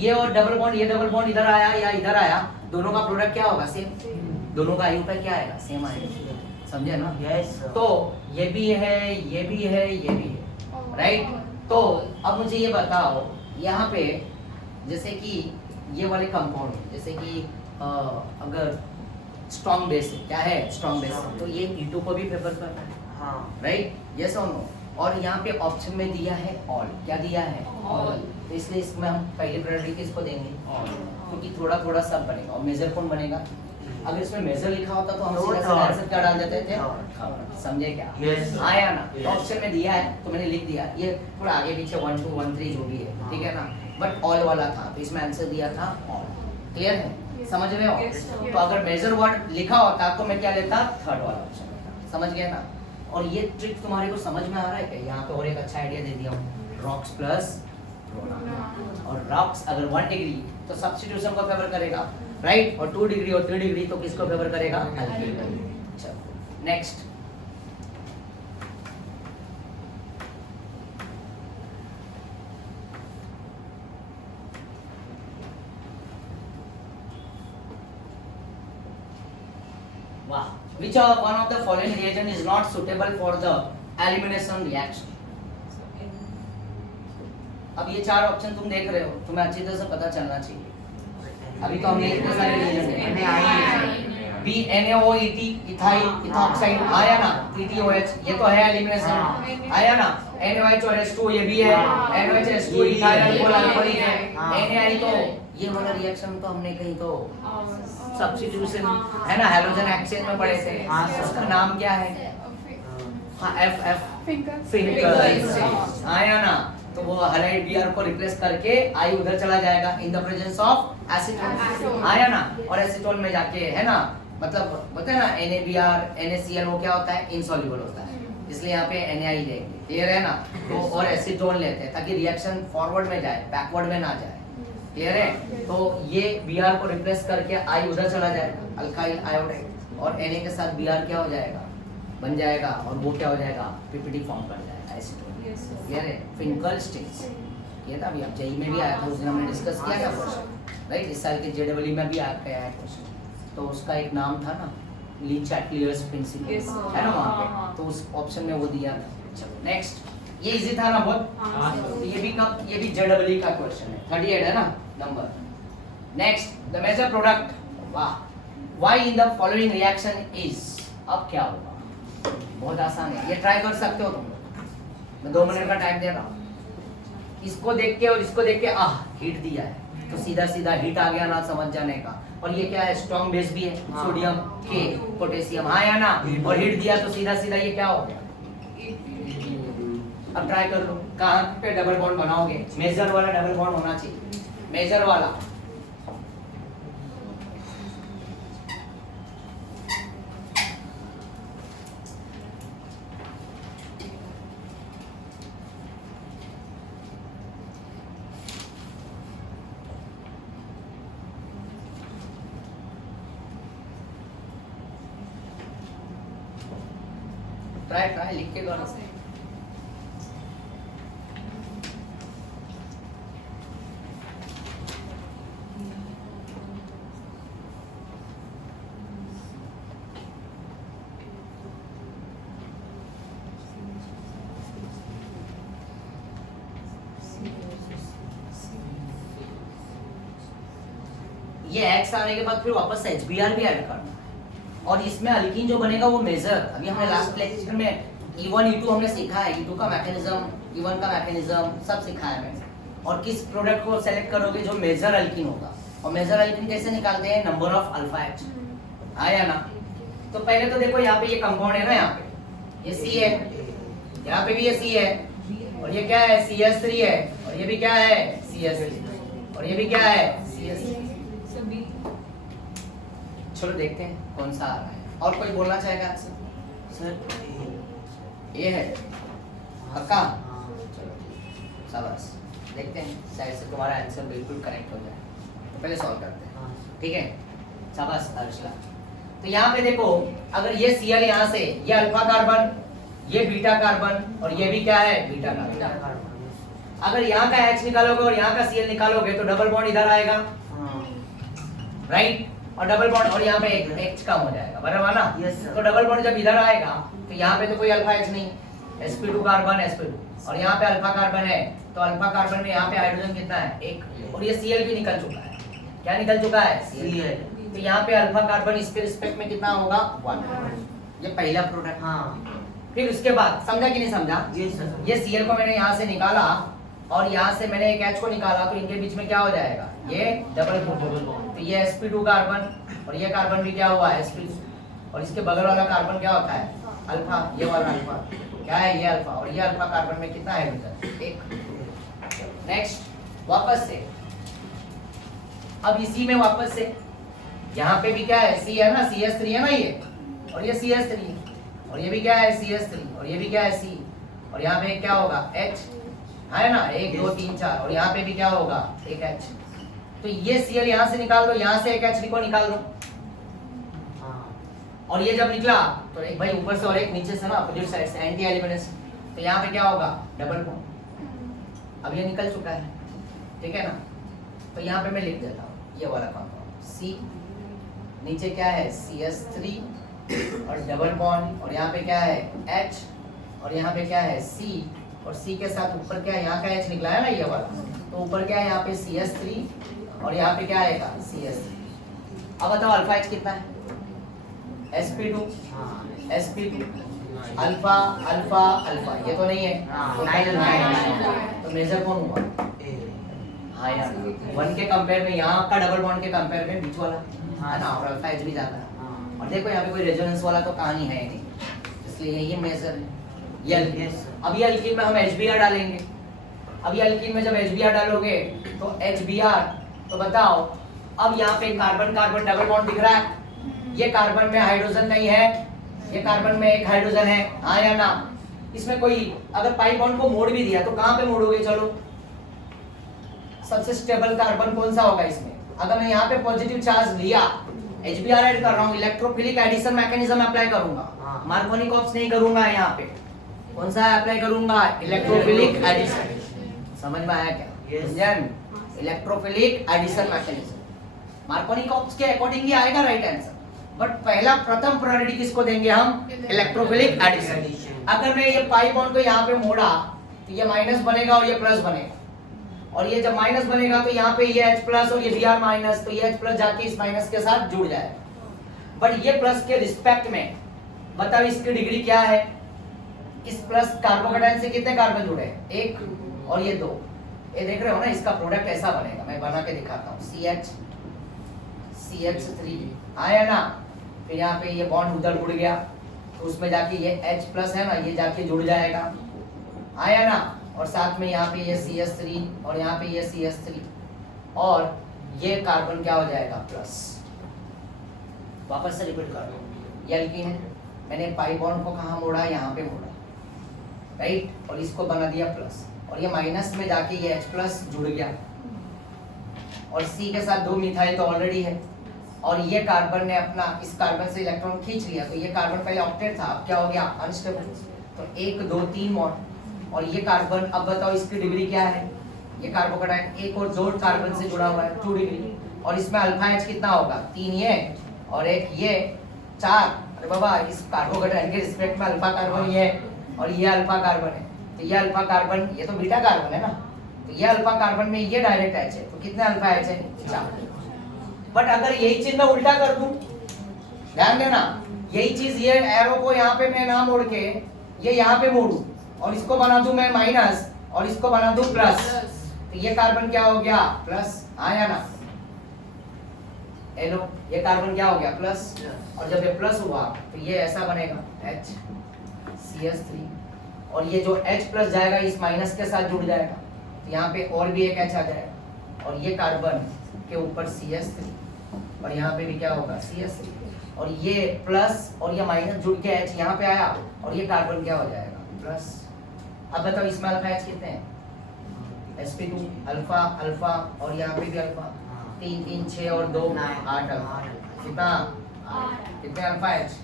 ये और डबल बॉन्ड, ये डबल बॉन्ड इधर आया या इधर आया, दोनों का प्रोडक्ट क्या होगा? सेम। दोनों का आयु क्या आएगा? सेम आएगा। समझे ना? Yes sir. तो ये भी है, ये भी है, ये भी है, राइट। तो अब मुझे ये बताओ, यहाँ पे जैसे कि ये वाले कंपाउंड, जैसे कि अगर स्ट्रॉन्ग बेस है, क्या है? स्ट्रॉन्ग बेस है, तो ये E2 को भी फेवर करना है, हाँ। राइट? यस और नो? और यहाँ पे ऑप्शन में दिया है ऑल। क्या दिया है? All। तो इसलिए इसमें हम पहली प्रायोरिटी किसको देंगे? क्योंकि थोड़ा थोड़ा सब बनेगा। और मेजर कौन बनेगा? अगर इसमें मेजर लिखा होता तो हम तो सीधा सीधा third। आंसर क्या डाल देते थे? Third। समझे क्या? Yes, sir। आया ना? Yes। ऑप्शन में दिया है तो मैंने लिख दिया। ये थोड़ा आगे पीछे 1 2 1 3 जो भी है, ठीक है ना? बट ऑल वाला था तो इसमें आंसर दिया था ऑल। क्लियर है? समझ रहे हो? Yes, sir। तो अगर मेजर वर्ड लिखा होता तो मैं क्या लेता? थर्ड वाला ऑप्शन। समझ गए ना? और ये ट्रिक तुम्हारे को समझ में आ रहा है क्या? यहाँ पे और एक अच्छा आइडिया दे दिया हूँ, रॉक्स प्लस और रॉक्स अगर 1 डिग्री तो सब्स्टिट्यूशन को फेवर करेगा, राइट? और 2 डिग्री और 3 डिग्री तो किसको फेवर करेगा? अल्कील। चलो नेक्स्ट। वाह, which of one of the following reagent is not suitable for the elimination reaction? अब ये 4 ऑप्शन तुम देख रहे हो, तुम्हें अच्छी तरह से पता चलना चाहिए। अभी तो हमने इतने सारे रिएजेंट देखे। बी NaOET इथाइल इथॉक्साइड आया ना? TTOH ये तो है एलिमिनेशन, आया ना? NaOH और H2 ये भी है, NaOH H2 ethyl alcohol alcoholic है। Na तो ये वाला रिएक्शन तो हमने कहीं तो सब्स्टिट्यूशन है ना, हैलोजन एक्सचेंज में पढ़े थे। हाँ, उसका नाम क्या है? हाँ F फिंगर फिंगर आया ना? तो वो हैलाइड Br को रिप्लेस करके I उधर चला जाएगा in the presence of acetone, आया ना? और एसीटोन में जाके है ना, मतलब बोलते हैं ना NaBr NaCl वो क्या होता है? इनसॉल्युबल होता है, इसलिए यहाँ पे Na ही लेंगे। क्लियर है ना? तो और एसीटोन लेते हैं ताकि रिएक्शन फॉरवर्ड में जाए, बैकवर्ड में ना जाए। क्लियर है? तो ये Br को रिप्लेस करके I उधर चला जाएगा, अल्काइल आयोडाइड, और Na के साथ Br क्या हो जाएगा? बन जाएगा, और वो क्या हो जाएगा? PPT फॉर्म कर जाएगा एसीटोन। क्लियर है? फिंकलस्टीन्स ये था, अभी अब जेई में भी आया था, उस दिन हमने डिस्कस किया था क्वेश्चन, राइट? इस साल के जेडब्ल्यू में भी आ गया है क्वेश्चन। तो उसका एक नाम था ना, ली चैटलियर्स प्रिंसिपल, Yes, sir। है ना वहाँ हाँ। पे? तो उस ऑप्शन में वो दिया था। चलो नेक्स्ट, ये इजी था ना बहुत? तो ये भी कब? ये भी जेडब्ल्यू का क्वेश्चन है, 38 है ना नंबर। नेक्स्ट, द मेजर प्रोडक्ट, वाह, Y in the following reaction is, अब क्या होगा? बहुत आसान है, ये ट्राई कर सकते हो तुम। मैं 2 मिनट का टाइम दे रहा हूँ। इसको देख के और इसको देख के हीट दिया है तो सीधा सीधा हीट आ गया ना समझ जाने का। और ये क्या है? स्ट्रॉन्ग बेस भी है, सोडियम के पोटेशियम, हाँ या ना? और हीट दिया तो सीधा सीधा ये क्या हो गया? अब ट्राई कर लो, कहाँ पे डबल बॉन्ड बनाओगे? मेजर वाला डबल बॉन्ड होना चाहिए, मेजर वाला। ट्राई लिख के करो। ये एक्स आने के बाद फिर वापस से HBr भी ऐड करना और इसमें अल्कीन जो बनेगा वो मेजर, अभी हमने लास्ट लेक्चर में E1 E2 हमने सीखा है, E2 का मैकेनिज्म, E1 का मैकेनिज्म सब सिखाया है मैंने। और किस प्रोडक्ट को सेलेक्ट करोगे जो मेजर अल्कीन होगा, और मेजर अल्कीन कैसे निकालते हैं, नंबर ऑफ अल्फा H, आया ना। तो पहले तो देखो यहाँ पे ये कंपाउंड है ना, यहाँ पे ये C है, यहाँ पे भी ये C है, और ये क्या है CS3 है, और ये भी क्या है CS3, और ये भी क्या है CS3। चलो देखते हैं कौन सा आ रहा है। और कोई बोलना चाहेगा आपसे? सर ये है पक्का? हाँ। चलो शाबाश, देखते हैं शायद से तुम्हारा आंसर बिल्कुल करेक्ट हो जाए। तो पहले सॉल्व करते हैं, हाँ। ठीक है? शाबाश अर्शला। तो यहाँ पे देखो, अगर ये Cl यहाँ से, ये अल्फा कार्बन, ये बीटा कार्बन, और ये भी क्या है बीटा कार्बन। अगर यहाँ का H निकालोगे और यहाँ का Cl निकालोगे तो डबल बॉन्ड इधर आएगा, राइट? और डबल बॉन्ड, और यहाँ पे एक H कम हो जाएगा, बराबर ना? Yes, sir. तो डबल बॉन्ड जब इधर आएगा तो यहाँ पे तो कोई अल्फा H नहीं, sp2 कार्बन sp2, और यहाँ पे अल्फा कार्बन है, तो अल्फा कार्बन में यहाँ पे हाइड्रोजन कितना है, एक, और ये Cl भी निकल चुका है। क्या निकल चुका है? Cl। तो यहाँ पे अल्फा कार्बन इसके रिस्पेक्ट में कितना होगा, 1। ये पहला प्रोडक्ट। हाँ। फिर उसके बाद समझा कि नहीं समझा? Yes, sir. ये Cl को मैंने यहाँ से निकाला और यहाँ से मैंने एक H को निकाला, तो इनके बीच में क्या हो जाएगा, ये डबल बॉन्ड। तो ये sp2 कार्बन, और ये कार्बन भी क्या हुआ sp2, और इसके बगल वाला कार्बन क्या होता है अल्फा, ये वाला अल्फा क्या है, ये अल्फा, और ये अल्फा कार्बन में कितना हाइड्रोजन, एक। नेक्स्ट वापस से, अब इसी में वापस से यहाँ पे भी क्या है, C है ना, CS3 है ना ये, और ये CS3, और ये भी क्या है CS3, और ये भी क्या है C, और यहाँ पे क्या होगा H है ना, 1 2 3 4, और यहाँ पे भी क्या होगा एक H। तो ये Cl यहाँ से निकाल दो, यहाँ से एक H को निकाल दो, और ये जब निकला तो एक भाई ऊपर से और एक नीचे से ना, अपोजिट साइड से, एंटी एलिमिनेशन, तो यहाँ पे क्या होगा डबल बॉन्ड। अब ये निकल चुका है, ठीक है ना? तो यहाँ पे मैं लिख देता हूँ ये वाला कंपाउंड C, नीचे क्या है CS3 और डबल बॉन्ड, और यहाँ पे क्या है H, और यहाँ पे क्या है C, और C के साथ ऊपर क्या है, यहाँ का H निकला है ना ये वाला, तो ऊपर क्या है यहाँ पे CS3, और यहाँ पे क्या आएगा CS3। अब बताओ अल्फा H कितना है, sp2 sp2 alpha alpha alpha, ये तो नहीं है, तो 9 तो मेजर कौन हुआ? हाँ यार, 1 के कंपेयर में, यहाँ का डबल बॉन्ड के कंपेयर में बीच वाला है ना, और अल्फा H भी जाता है। और देखो यहाँ पे कोई रेजोनेंस वाला तो कहानी है नहीं, इसलिए ये मेजर है। ये अब ये अल्कीन में हम HBr डालेंगे। अब ये अल्कीन में जब HBr डालोगे तो HBr, तो बताओ अब यहाँ पे कार्बन कार्बन डबल बॉन्ड दिख रहा है, ये कार्बन में हाइड्रोजन नहीं है, ये कार्बन में एक हाइड्रोजन है, हाँ या ना? इसमें कोई अगर पाई बॉन्ड को मोड़ भी दिया तो कहाँ पे मोड़ोगे? चलो, सबसे स्टेबल कार्बन कौन सा होगा इसमें? अगर मैं यहाँ पे पॉजिटिव चार्ज लिया, HBr ऐड कर रहा हूँ, इलेक्ट्रोफिलिक एडिशन मैकेनिज्म अप्लाई करूंगा, मार्कोनी कॉप्स नहीं करूंगा। यहाँ पे कौन सा अप्लाई करूंगा? Electrophilic addition. समझ में आया क्या? Electrophilic addition mechanism Markovnikov's के अकॉर्डिंग ही आएगा राइट आंसर, बट पहला प्रथम प्रायोरिटी किसको देंगे हम? Electrophilic addition. अगर मैं ये पाई बॉन्ड को यहाँ पे मोड़ा तो ये माइनस बनेगा और ये प्लस बनेगा, और ये जब माइनस बनेगा तो यहाँ पे ये H प्लस और ये Br माइनस, तो ये H प्लस जाके इस माइनस के साथ जुड़ जाएगा। बट ये प्लस के रिस्पेक्ट में बताओ इसकी डिग्री क्या है? इस प्लस कार्बोकेटाइन से कितने कार्बन जुड़े? 1 और ये 2। ये देख रहे हो ना, इसका प्रोडक्ट ऐसा बनेगा, मैं बना के दिखाता हूँ। CH3 आया ना, फिर यहाँ पे ये बॉन्ड उधर जुड़ गया तो उसमें जाके ये H प्लस है ना, ये जाके जुड़ जाएगा, आया ना? और साथ में यहाँ पे ये CH3 और यहाँ पे ये CH3, और ये कार्बन क्या हो जाएगा? प्लस। वापस से रिपीट कर दो, ये एल्कीन है, मैंने पाई बॉन्ड को कहाँ मोड़ा? यहाँ पे मोड़ा, राइट? और इसको बना दिया प्लस, और ये माइनस में जाके ये H प्लस जुड़ गया, और C के साथ 2 मिथाइल तो ऑलरेडी है, और ये कार्बन ने अपना इस कार्बन से इलेक्ट्रॉन खींच लिया, तो ये कार्बन पहले ऑक्टेट था, अब क्या हो गया अनस्टेबल। तो 1 2 3 बॉन्ड, और ये कार्बन, अब बताओ इसकी डिग्री क्या है, ये कार्बोकेटाइन 1 और 2 कार्बन से जुड़ा हुआ है 2 डिग्री, और इसमें अल्फा एच कितना होगा 3 ये और 1 ये 4। अरे बाबा इस कार्बोकेटाइन के रिस्पेक्ट में अल्फा कार्बन ये और ये अल्फा कार्बन है, तो ये अल्फा कार्बन, ये तो बीटा कार्बन है ना, तो ये अल्फा कार्बन में ये डायरेक्ट एच है, तो कितने अल्फा एच है 4। बट अगर यही चीज मैं उल्टा कर दूं, ध्यान देना, यही चीज ये एरो को यहाँ पे मैं ना मोड़ के ये यहाँ पे मोड़ू और इसको बना दूं मैं माइनस और इसको बना दूं प्लस, तो ये कार्बन क्या हो गया प्लस, आया ना, हेलो, ये कार्बन क्या हो गया प्लस, और जब ये प्लस हुआ तो ये ऐसा बनेगा HCS3, और ये जो H प्लस जाएगा इस माइनस के साथ जुड़ जाएगा, तो यहाँ पे और भी एक H आ जाएगा, और ये कार्बन के ऊपर CS3, और यहाँ पे भी क्या होगा CS3, और ये प्लस और ये माइनस जुड़ के H यहाँ पे आया, और ये कार्बन क्या हो जाएगा प्लस। अब बताओ इसमें अल्फा H कितने हैं, sp2 अल्फा अल्फा, और यहाँ पे भी अल्फा, 3 3 6 और 2 8 अल्फा, कितना कितने अल्फा H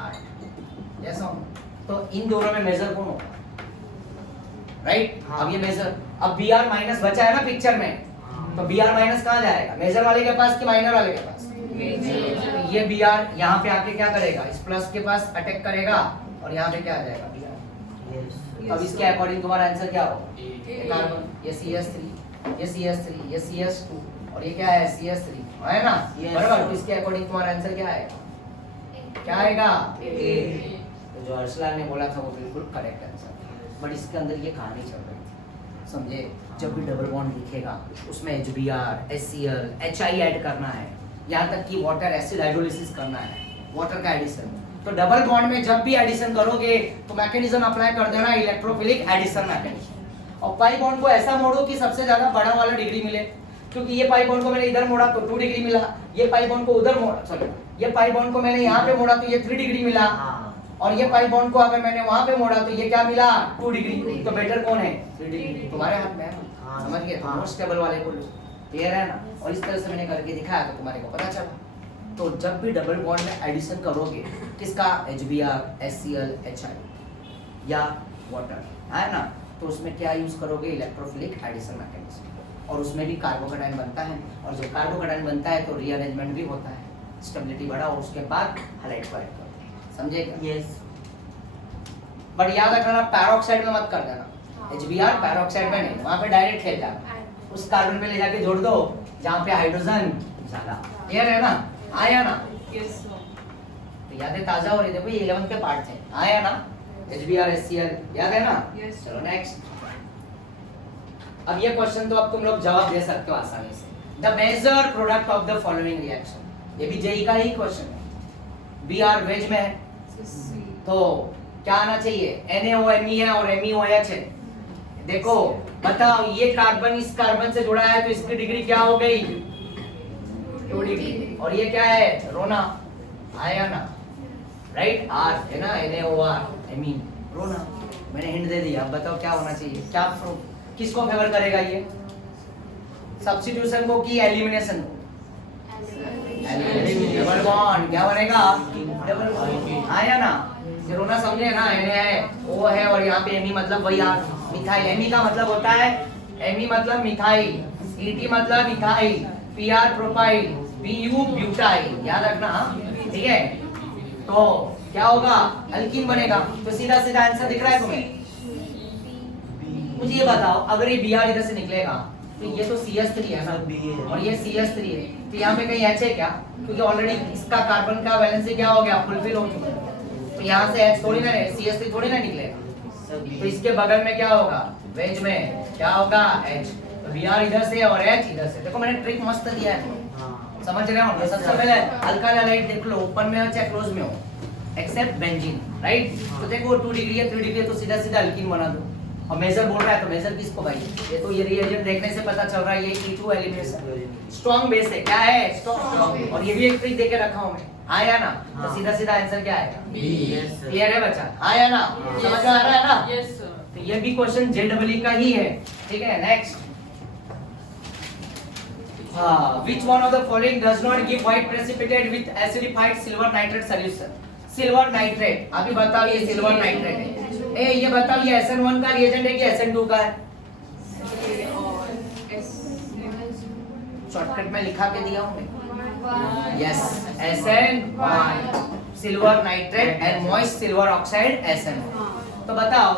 8। यस तो इन दोनों में मेजर कौन होगा, राइट। अब ये मेजर, अब Br माइनस बचा है ना पिक्चर में, तो Br माइनस कहाँ जाएगा, मेजर वाले के पास कि माइनर वाले के पास, तो ये Br यहाँ पे आके क्या करेगा, इस प्लस के पास अटैक करेगा, और यहाँ पे क्या आ जाएगा Br। अब इसके अकॉर्डिंग तुम्हारा आंसर क्या होगा, ये कार्बन, ये CS3, ये CS3, ये CS2, और ये क्या है CS3, है ना, बराबर। तो इसके अकॉर्डिंग तुम्हारा आंसर क्या आएगा, क्या आएगा A। तो जो अर्शलाल ने बोला था वो बिल्कुल करेक्ट आंसर, बट इसके अंदर ये कहानी चल रही थी, समझे। जब भी डबल बॉन्ड लिखेगा उसमें HBr, HCl, HI ऐड करना है, यहाँ तक कि वाटर एसिड हाइड्रोलिसिस करना है, वाटर का एडिशन। तो डबल बॉन्ड में जब भी एडिशन करोगे तो मैकेनिज्म अप्लाई कर देना इलेक्ट्रोफिलिक एडिशन मैकेनिज्म, और पाई बॉन्ड को ऐसा मोड़ो कि सबसे ज्यादा बड़ा वाला डिग्री मिले, क्योंकि ये पाई बॉन्ड को मैंने इधर मोड़ा तो 2 डिग्री मिला, ये पाई बॉन्ड को उधर मोड़ा, सॉरी ये पाई बॉन्ड को मैंने यहाँ पे मोड़ा तो ये 3 डिग्री मिला, और ये पाई बॉन्ड को अगर मैंने वहां पे मोड़ा तो ये क्या मिला 2 डिग्री। तो बेटर कौन है 3 डिग्री, तुम्हारे हाथ में है, समझ गए, तो मोस्ट स्टेबल वाले को लो, क्लियर है ना। और इस तरह से मैंने करके दिखाया तो तुम्हारे को पता चला। तो जब भी डबल बॉन्ड में एडिशन करोगे किसका, HBr, HCl, HI या वाटर, है ना, तो उसमें क्या यूज करोगे, इलेक्ट्रोफिलिक एडिशन मैकेनिज्म, और उसमें भी कार्बोकेटाइन बनता है, और जब कार्बोकेटाइन बनता है तो रीअरेंजमेंट भी होता है, स्टेबिलिटी बढ़ा और उसके बाद हैलाइड करेक्ट, समझे। यस। बट याद रखना पैरोक्साइड में मत कर देना, HBr पैरोक्साइड में नहीं, वहां पे डायरेक्ट खेल जाना, उस कार्बन पे ले जाके जोड़ दो जहां पे हाइड्रोजन ज्यादा, क्लियर है ना, आया ना। यस तो यादें ताजा हो रही थी भाई, 11th के पार्ट थे, आया ना, HBr, HCl याद है ना। Yes. चलो नेक्स्ट। अब ये क्वेश्चन तो अब तुम लोग जवाब दे सकते हो आसानी से, the major product of the following reaction, ये भी जेई का ही क्वेश्चन है, Br वेज में है, तो क्या आना चाहिए, NaOMe है और MEOH है। देखो बताओ, ये कार्बन इस कार्बन से जुड़ा है तो इसकी डिग्री क्या हो गई 2 डिग्री, और ये क्या है रोना, आया ना, राइट, R है ना, NaOR Me, रोना। मैंने हिंट दे दिया, अब बताओ क्या होना चाहिए, क्या किसको फेवर करेगा ये, सब्स्टिट्यूशन को कि एलिमिनेशन को, डबल बॉन्ड, क्या बनेगा डबल बॉन्ड, आया ना। ये रोना समझे ना, Na है O है और यहाँ पे Me मतलब वही R, मिथाइल। Me का मतलब होता है, Me मतलब मिथाइल, Et मतलब ethyl, Pr propyl, Bu butyl, याद रखना, ठीक है। तो क्या होगा, अल्कीन बनेगा। तो सीधा सीधा आंसर दिख रहा है तुम्हें। मुझे ये बताओ, अगर ये Br इधर से निकलेगा तो ये तो CS3 है ना, और ये CS3 है, तो यहाँ पे कहीं H है क्या, क्योंकि ऑलरेडी इसका कार्बन का वैलेंसी क्या हो गया, फुलफिल हो चुका है, तो यहाँ से H थोड़ी ना, CS3 थोड़ी ना निकलेगा, तो इसके बगल में क्या होगा, वेज में क्या होगा H, तो Br इधर से और H इधर से। देखो मैंने ट्रिक मस्त दिया है, समझ रहे हो। सबसे पहले अल्काइल हैलाइड देख लो, ओपन में हो चाहे क्लोज में हो, एक्सेप्ट बेंजीन, राइट। तो देखो 2 डिग्री है 3 डिग्री है, तो सीधा सीधा अल्कीन बना दो। और मेजर बोल रहा है तो मेजर किसको भाई, ये तो ये रिएजेंट देखने से पता चल रहा है, ये E2 एलिमिनेशन स्ट्रॉन्ग बेस है, क्या है स्ट्रॉन्ग, और ये भी एक ट्रिक देके रखा हूं मैं, आया ना। तो सीधा सीधा आंसर क्या आएगा, क्लियर है बच्चा, आया ना, समझ में आ रहा है ना। Yes sir. तो ये भी क्वेश्चन JEE का ही है, ठीक है। नेक्स्ट, हाँ, which one of the following does not give white precipitate with acidified silver nitrate solution? Silver nitrate, अभी बताओ ये सिल्वर नाइट्रेट है। ए ये बताओ ये SN1 का रिएजेंट है कि SN2 का है? शॉर्टकट में लिखा के दिया हूं मैं। Yes, SN1 silver nitrate and moist silver oxide SN1। तो बताओ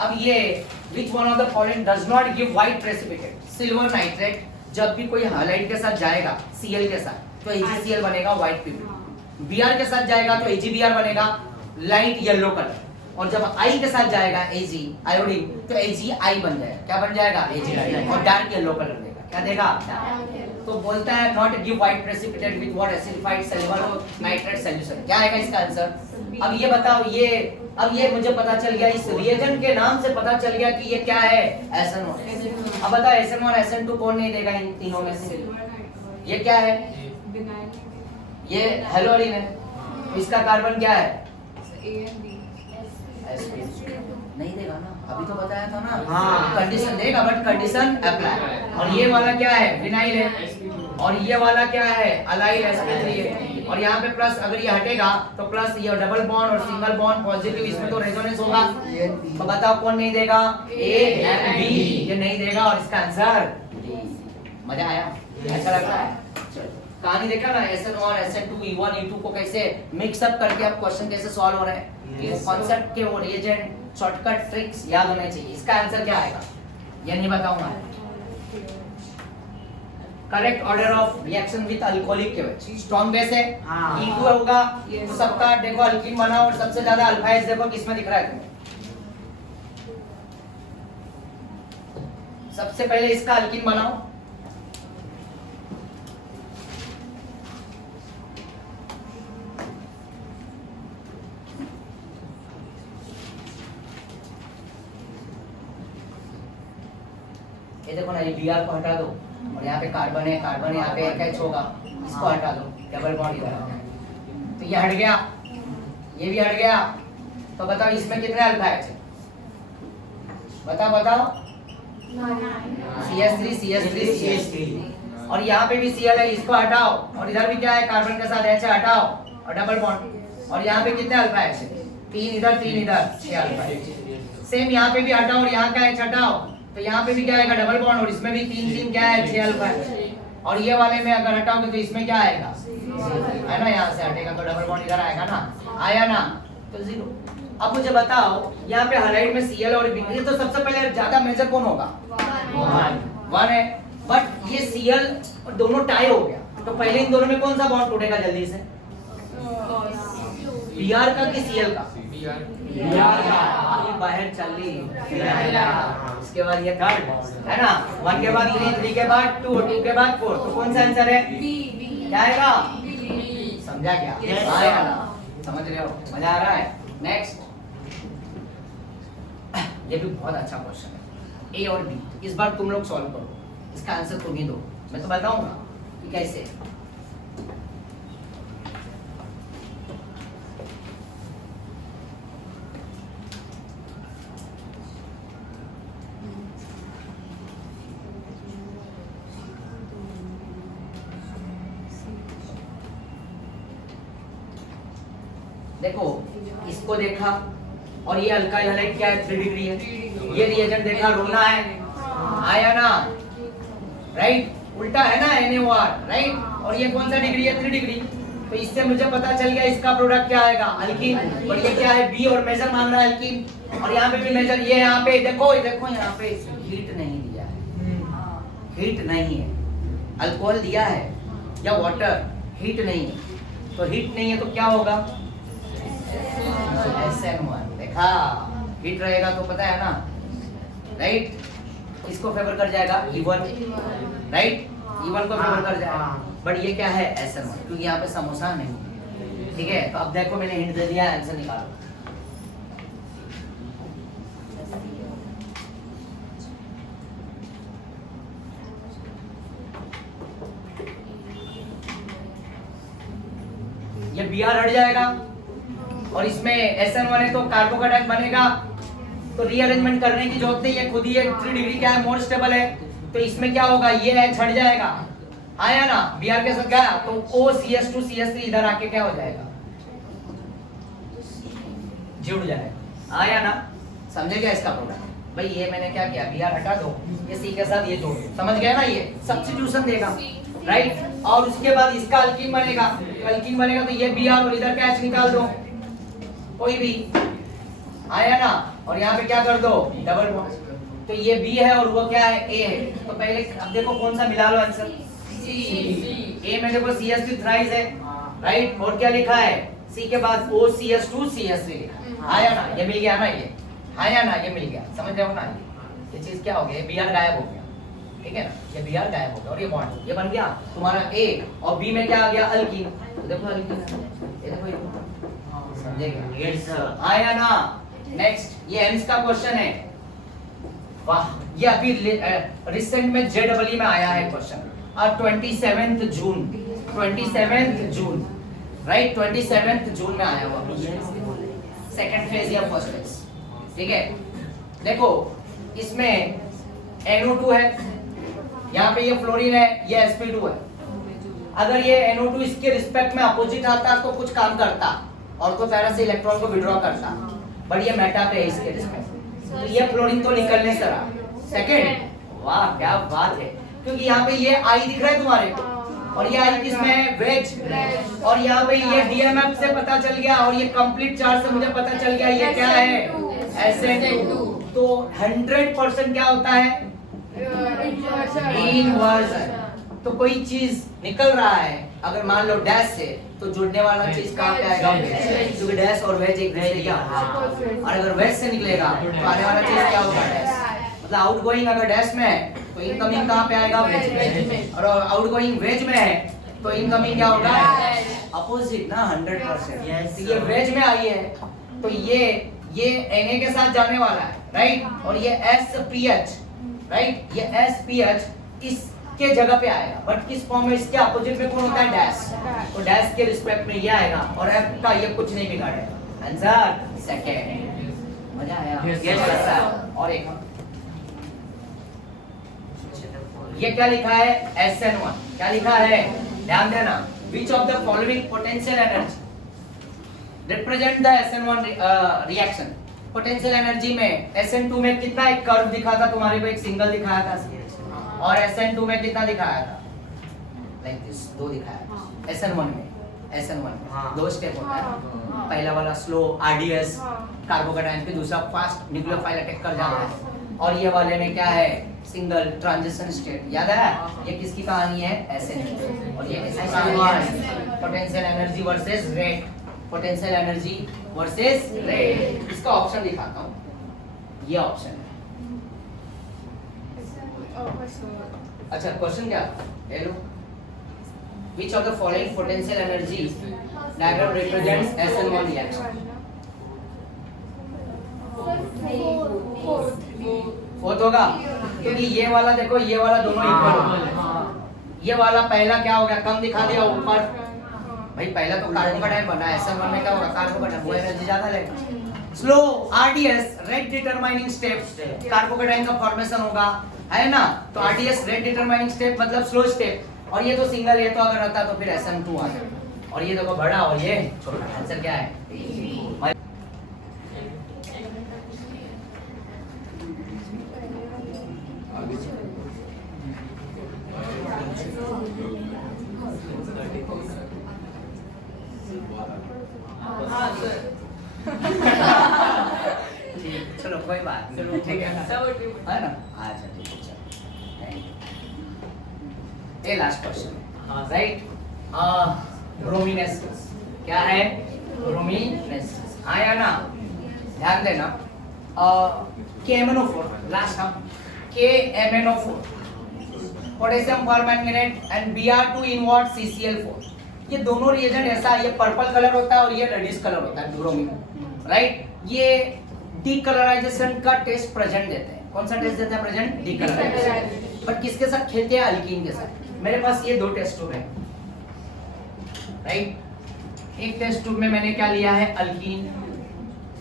अब ये which one of the following does not give white precipitate? Silver nitrate जब भी कोई हाइलाइट के साथ जाएगा Cl के साथ तो AgCl बनेगा व्हाइट पीपल, Br के साथ जाएगा तो AgBr बनेगा लाइट येलो कलर, और जब I के साथ जाएगा Ag आयोडीन तो AgI बन जाएगा। क्या बन जाएगा? AgI, और डार्क येलो कलर देगा। क्या देगा? तो बोलता है not give white precipitate with what acidified silver nitrate solution. क्या आएगा इसका आंसर? अब ये बताओ ये अब ये मुझे पता चल गया, इस रिएजेंट के नाम से पता चल गया कि ये क्या है? SN1। अब बताओ SN1 SN2 कौन नहीं देगा इन तीनों में से? ये क्या है? ये हेलोरीन है। तो इसका कार्बन क्या है? नहीं देगा ना, अभी तो बताया था ना। हाँ, कंडीशन देगा बट कंडीशन अप्लाई। और ये वाला क्या है? विनाइल है। और ये वाला क्या है? अलाइल sp3 है। और यहाँ पे प्लस, अगर ये हटेगा तो प्लस, ये डबल बॉन्ड और सिंगल बॉन्ड पॉजिटिव, इसमें तो रेजोनेंस होगा। तो बताओ कौन नहीं देगा? A and B ये नहीं देगा, और इसका आंसर D। मजा आया? ऐसा लग रहा है? कहानी देखा ना, SN1 SN2 E1 E2 को कैसे मिक्सअप करके आप क्वेश्चन कैसे सॉल्व हो रहे हैं। वो कॉन्सेप्ट के वो रिएजेंट शॉर्टकट ट्रिक्स याद होने चाहिए। इसका आंसर क्या आएगा ये नहीं बताऊंगा। Correct order of reaction with alcoholic केवल स्ट्रॉन्ग बेस है, E2 होगा। तो सबका देखो अल्कीन बना, और सबसे ज्यादा अल्फाइज देखो किसमें दिख रहा है तुम्हें? सबसे पहले इसका अल्कीन बनाओ। ये देखो ना, ये Br को हटा दो, और यहाँ पे कार्बन है, कार्बन यहाँ पे H होगा, इसको हटा दो, डबल बॉन्ड इधर। तो ये हट गया, ये भी हट गया। तो बताओ इसमें कितने अल्फा है? बताओ बताओ। CH3 और यहाँ पे भी Cl है, इसको हटाओ। और इधर भी क्या है? कार्बन के साथ H हटाओ और डबल बॉन्ड। और यहाँ पे कितने अल्फा है? 3 इधर 3 इधर, 6 अल्फा। सेम यहाँ पे भी हटाओ और यहाँ का H हटाओ, तो यहाँ पे भी क्या आएगा? डबल बॉन्ड, और इसमें भी 3 क्या है? 6 अल्फा है। और ये वाले में अगर हटाओगे तो इसमें क्या आएगा? है ना, यहाँ से हटेगा तो डबल बॉन्ड इधर आएगा ना, आया ना, तो 0। अब मुझे बताओ यहाँ पे हाइलाइट में Cl और B, ये तो सबसे पहले ज्यादा मेजर कौन होगा? 1 है। बट ये Cl दोनों टाई हो गया, तो पहले इन दोनों में कौन सा बॉन्ड टूटेगा जल्दी से? Br का कि Cl का? Br का। ये बाहर चल ली। इसके बाद ये थर्ड है ना, 1 के बाद 3, 3 के बाद 2, 2 के बाद 4। तो कौन सा आंसर है? क्या आएगा? समझा क्या? आया ना, समझ रहे हो? मजा आ रहा है? नेक्स्ट, ये भी बहुत अच्छा क्वेश्चन है। A और B इस बार तुम लोग सॉल्व करो, इसका आंसर तुम ही दो, मैं तो बताऊंगा कि कैसे। देखो इसको देखा, और ये अल्काइल हैलाइड क्या है? 3 डिग्री है। ये रिएजेंट देखा, रोना है, आया ना, राइट? उल्टा है ना, NaOR, राइट? और ये कौन सा डिग्री है? 3 डिग्री। तो इससे मुझे पता चल गया इसका प्रोडक्ट क्या आएगा? अल्कीन। और ये क्या है? B, और मेजर मांग रहा है अल्कीन। और यहाँ पे भी मेजर, ये यहाँ पे देखो, देखो यहाँ पे हीट नहीं दिया है, हीट नहीं है। अल्कोहल दिया है या वाटर, हीट नहीं है। तो हीट नहीं है तो क्या होगा? SN1। देखा, हीट रहेगा तो पता है ना, राइट? इसको फेवर कर जाएगा E1, राइट? E1 को फेवर कर जाएगा। बट ये क्या है? SN1, क्योंकि यहाँ पे समोसा नहीं। ठीक है, तो अब देखो मैंने हिंट दे दिया, आंसर निकालो। ये Br हट जाएगा, और इसमें SN1 है तो कार्बोकेटाइन बनेगा, तो रीअरेंजमेंट करने की जरूरत नहीं है, खुद ही ये 3 डिग्री क्या है? मोर स्टेबल है। तो इसमें क्या होगा? ये H हट जाएगा, आया ना, Br के साथ गया तो OCH2 CH3 इधर आके क्या हो जाएगा, जुड़ जाएगा। आया ना, समझे क्या इसका प्रोडक्ट? भाई ये मैंने क्या किया, Br हटा दो, ये C के साथ ये जोड़ दो, समझ गया ना, ये सब्स्टिट्यूशन देगा, राइट। और उसके बाद इसका अल्कीन बनेगा, अल्कीन बनेगा तो ये Br और इधर क्या H निकाल दो, कोई भी, आया ना, और यहाँ पे क्या कर दो, डबल बॉन्ड। तो ये B है और वो क्या है, A है। तो पहले अब देखो कौन सा मिला लो आंसर, A में देखो CH3 थ्राइस है, राइट, और क्या लिखा है, C के बाद OCH2 CH3 लिखा है। आया ना, ये मिल गया ना, ये आया ना, ये मिल गया, समझ रहे हो ना, ये चीज क्या हो गया, Br गायब हो गया, ठीक है ना, ये Br गायब हो गया और ये बॉन्ड ये बन गया तुम्हारा A, और B में क्या आ गया, अल्कीन। तो देखो अल्कीन, ये देखो, समझे क्या, Yes, sir. आया ना। नेक्स्ट ये एम्स का क्वेश्चन है, वाह, ये अभी रिसेंट में JEE में आया है क्वेश्चन, और 27 जून, 27 जून, राइट, 27 जून में आया हुआ सेकंड फेज या फर्स्ट फेज, ठीक है। देखो इसमें NO2 है, यहाँ पे ये फ्लोरीन है, ये sp2 है। अगर ये NO2 इसके रिस्पेक्ट में अपोजिट आता तो कुछ काम करता, और तो पैरा से इलेक्ट्रॉन को विड्रॉ करता, बट ये मेटा पे है इसके रिस्पेक्ट, तो ये फ्लोरीन तो निकलने से रहा सेकंड। वाह क्या बात है, क्योंकि यहाँ पे ये आई दिख रहा है तुम्हारे, और ये आई किसमें है, वेज, और यहाँ पे ये DMF से पता चल गया, और ये कंप्लीट चार्ज से मुझे पता चल गया ये क्या है, SN2। तो 100% क्या होता है, इनवर्जन। तो कोई चीज निकल रहा है, अगर मान लो डैश से, तो जुड़ने वाला चीज कहाँ पे आएगा, वेज, क्योंकि डैश और वेज एक दूसरे क्या, और अगर वेज से निकलेगा तो आने वाला चीज क्या होगा, डैश। मतलब आउटगोइंग अगर डैश में है तो इनकमिंग कहाँ पे आएगा, वेज में, और आउटगोइंग वेज में है तो इनकमिंग क्या होगा, अपोजिट ना, 100%। Yes, ये वेज में आई है तो ये Na के साथ जाने वाला है, राइट, और ये SPH, राइट, ये SPH इसके जगह पे आएगा, बट किस फॉर्म में, इसके अपोजिट में कौन होता है, डैश, तो डैश के रिस्पेक्ट में ये आएगा, और F का ये कुछ नहीं बिगाड़ेगा। Answer second. मजा आया, Yes, sir. और एक ये क्या लिखा है, SN1, क्या लिखा है, ध्यान देना, which of the following potential energy represent the SN1 reaction। Potential energy में SN2 में कितना एक कर्व दिखा था तुम्हारे को, एक सिंगल दिखाया था, और SN2 में कितना दिखाया था, लाइक दिस, दो दिखाया था। SN1 में हाँ। दो स्टेप होता है, पहला वाला स्लो RDS कार्बोकेटाइन पे, दूसरा फास्ट न्यूक्लियोफाइल अटैक कर जाता है, और ये वाले में क्या है, सिंगल ट्रांजिशन स्टेट। याद है ये किसकी कहानी है, SN2, और ये किसकी कहानी है, potential energy versus rate, potential energy versus rate. इसका ऑप्शन दिखाता हूँ, ये ऑप्शन है। अच्छा क्वेश्चन क्या, ले लो, which of the following potential energy diagram represents SN1 reaction। Fourth होगा, क्योंकि ये वाला देखो, ये वाला दोनों इक्वल होगा, ये वाला पहला क्या हो गया, कम दिखा दिया ऊपर, भाई पहला तो कार्बोकेटाइन बना है, SN1 में क्या होगा, कार्बोकेटाइन, वो एनर्जी ज्यादा लेगा। Slow RDS rate determining step, carbocation का फॉर्मेशन होगा, है ना, तो RDS रेट डिटरमाइनिंग स्टेप मतलब स्लो स्टेप, और ये तो सिंगल, ये तो अगर रहता तो फिर SN2 आ जाता, और ये देखो बड़ा और ये छोटा, आंसर क्या है, चलो कोई बात नहीं, ठीक है ना, अच्छा ठीक है, चलो ये लास्ट क्वेश्चन, राइट, ब्रोमिनेसेंस, क्या है, ब्रोमिनेसेंस, आया ना, ध्यान देना, KMnO4, लास्ट हम KMnO4, potassium permanganate and Br2 in what, CCl4। ये दोनों रिएजेंट ऐसा, ये पर्पल कलर होता है और ये रेडिश कलर होता है ब्रोमीन, राइट। ये डीकलराइजेशन का टेस्ट प्रेजेंट देते हैं, कौन सा टेस्ट देते हैं, प्रेजेंट डीकलराइजेशन, बट किसके साथ खेलते हैं, अल्कीन के साथ। मेरे पास ये दो टेस्ट ट्यूब है, राइट, एक टेस्ट ट्यूब में मैंने क्या लिया है, अल्कीन,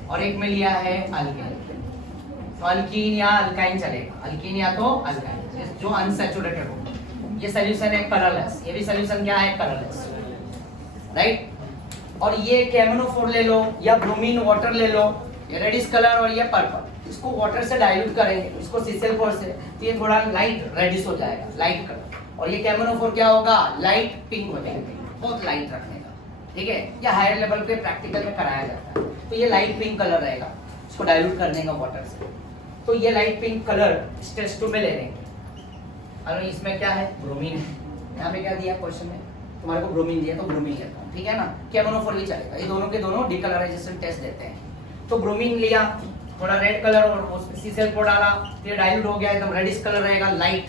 और एक में लिया है अल्काइन। तो अल्कीन या अल्काइन चलेगा, अल्कीन या तो अल्काइन, जो अनसैचुरेटेड हो। ये सोल्यूशन है कलरलेस, ये भी सोल्यूशन क्या है कलरलेस, राइट। और ये केमनोफोर ले लो या ब्रोमीन वाटर ले लो, ये रेडिश कलर और ये पर्पल, इसको वाटर से डाइल्यूट करेंगे, इसको CCl4 से, तो ये थोड़ा लाइट रेडिश हो जाएगा, लाइट कलर। और ये केमनोफोर क्या होगा, लाइट पिंक हो जाएगा, बहुत लाइट रखने का, ठीक है। या हायर लेवल पे प्रैक्टिकल में कराया जाता है, तो ये लाइट पिंक कलर रहेगा, इसको डाइल्यूट करने का वाटर से। तो ये लाइट पिंक कलर स्टेज 2 में ले लेंगे। और इसमें क्या है, ब्रोमीन है। यहाँ पे क्या दिया क्वेश्चन में, तुम्हारे को ब्रोमीन दिया तो ब्रोमीन लेता हूँ, ठीक है ना। केमनोफोर भी चलेगा, ये दोनों के दोनों डिकलराइजेशन टेस्ट देते हैं। तो ब्रोमीन लिया, थोड़ा रेड कलर और उसमें CCl4 डाला, ये डाइल्यूट हो गया, एकदम रेडिश कलर रहेगा, लाइट।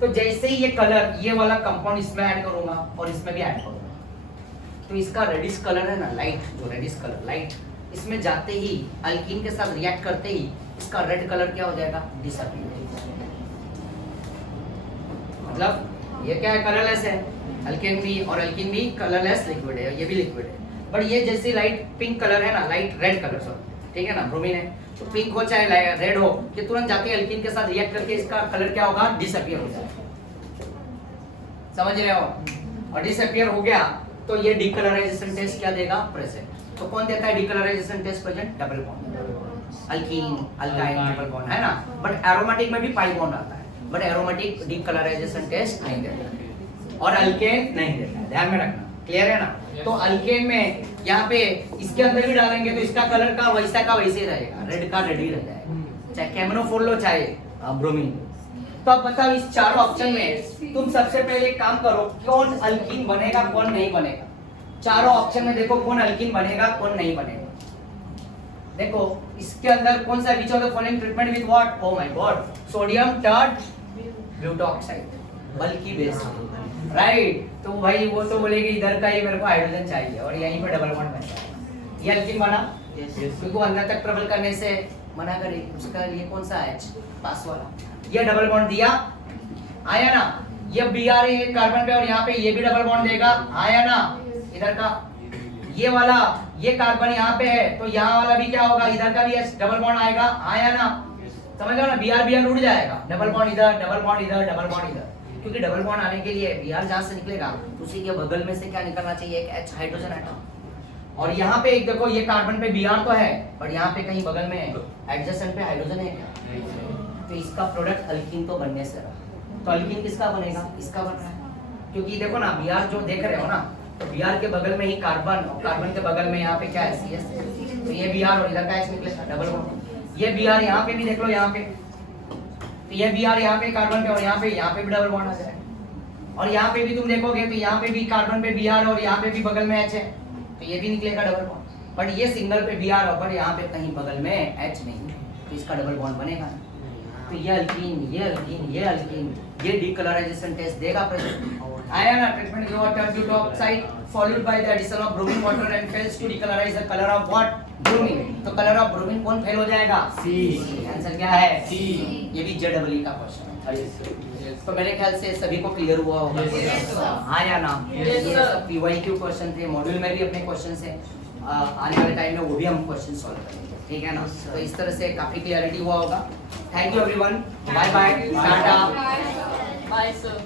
तो जैसे ही ये कलर, ये वाला कंपाउंड इसमें ऐड करूंगा और इसमें भी ऐड करूंगा, तो इसका रेडिश कलर है ना, लाइट, जो रेडिश कलर लाइट, इसमें जाते ही अल्कीन के साथ रिएक्ट करते ही इसका रेड कलर क्या हो जाएगा, डिसअपीयर। मतलब ये क्या है, कलरलेस है, अल्केन भी, और अल्कीन भी कलरलेस लिक्विड है, ये भी लिक्विड है। बट ये जैसे लाइट पिंक कलर है ना, लाइट रेड कलर सॉरी, ठीक है ना, ब्रोमीन है, तो पिंक हो चाहे रेड हो, ये तुरंत जाके अल्कीन के साथ रिएक्ट करके इसका कलर क्या होगा, डिसअपीयर हो जाएगा। समझ रहे हो। और डिसअपीयर हो गया तो ये डिकलराइजेशन टेस्ट क्या देगा, प्रेजेंट। तो कौन देता है decolourisation test, present, double bond, alkene alkyne double bond है ना। बट एरोमेटिक में भी पाई बॉन्ड आता है, बट एरोमेटिक डिकलराइजेशन टेस्ट नहीं देता है, और अल्केन नहीं देता है, ध्यान में रखना, क्लियर है ना। तो अल्केन में यहाँ पे इसके अंदर भी डालेंगे तो इसका कलर का वैसा का वैसे ही रहेगा, रेड का रेड ही रह जाएगा, चाहे केमनोफोर लो चाहे ब्रोमीन। तो अब बताओ इस चारों ऑप्शन में तुम सबसे पहले एक काम करो, कौन अल्कीन बनेगा कौन नहीं बनेगा। चारों ऑप्शन में देखो कौन अल्कीन बनेगा कौन नहीं बनेगा। देखो इसके अंदर कौन सा, which of the following treatment with what, oh my God, sodium tert butoxide, बल्कि बेस, राइट। तो भाई वो तो बोलेगी इधर का ही मेरे को हाइड्रोजन चाहिए और यहीं पे डबल बॉन्ड बन जाएगा, ये अल्कीन बना, क्योंकि वो अंदर तक ट्रेवल करने से मना करे, उसका ये कौन सा H पास वाला, ये डबल बॉन्ड दिया, आया ना। ये Br है कार्बन पे और यहाँ पे ये भी डबल बॉन्ड देगा, आया ना। इधर का ये वाला, ये कार्बन यहाँ पे है तो यहाँ वाला भी क्या होगा, इधर का भी डबल बॉन्ड आएगा, आया ना। समझ लो ना, Br उड़ जाएगा, डबल बॉन्ड इधर, डबल बॉन्ड इधर, डबल बॉन्ड इधर, क्योंकि डबल बॉन्ड आने के लिए Br जहाँ से निकलेगा उसी के बगल में से क्या निकलना चाहिए, एक H हाइड्रोजन एटम। और यहाँ पे एक देखो, ये कार्बन पे Br तो है, बट यहाँ पे कहीं बगल में एडजेसेंट पे हाइड्रोजन है क्या, तो इसका प्रोडक्ट अल्कीन तो बनने से रहा। तो अल्कीन किसका बनेगा, इसका बन रहा है, क्योंकि देखो ना Br जो देख रहे हो ना, तो Br के बगल में ही कार्बन और कार्बन के बगल में यहाँ पे क्या है CS, तो ये Br और इधर का H निकलेगा, डबल बॉन्ड। ये Br यहाँ पे भी देख लो, यहाँ पे तो ये Br यहाँ पे कार्बन पे और यहाँ पे भी डबल बॉन्ड आ जाएगा। और यहाँ पे भी तुम देखोगे तो यहाँ पे भी कार्बन पे Br और यहाँ पे भी बगल में H है, तो ये भी निकलेगा डबल बॉन्ड। बट ये सिंगल पे Br और बट यहाँ पे कहीं बगल में H नहीं, तो इसका डबल बॉन्ड बनेगा। तो ये अल्कीन, ये अल्कीन, ये अल्कीन, ये डिकलराइजेशन टेस्ट देगा प्रेजेंट, आया ना। Treatment give water butoxide followed by the addition of bromine water and fails to decolourise the colour of what, bromine. तो कलर ऑफ ब्रोमीन कौन फेल हो जाएगा, C। आंसर क्या है, C। ये भी JEE का क्वेश्चन है। तो मेरे ख्याल से सभी को क्लियर हुआ होगा, हाँ या ना। ये सब PYQ क्वेश्चन थे, मॉड्यूल में भी अपने क्वेश्चन है, आने वाले टाइम में वो भी हम क्वेश्चन सॉल्व करेंगे, ठीक है ना। तो इस तरह से काफी क्लियरिटी हुआ होगा। Thank you everyone, bye bye, tata, bye sir.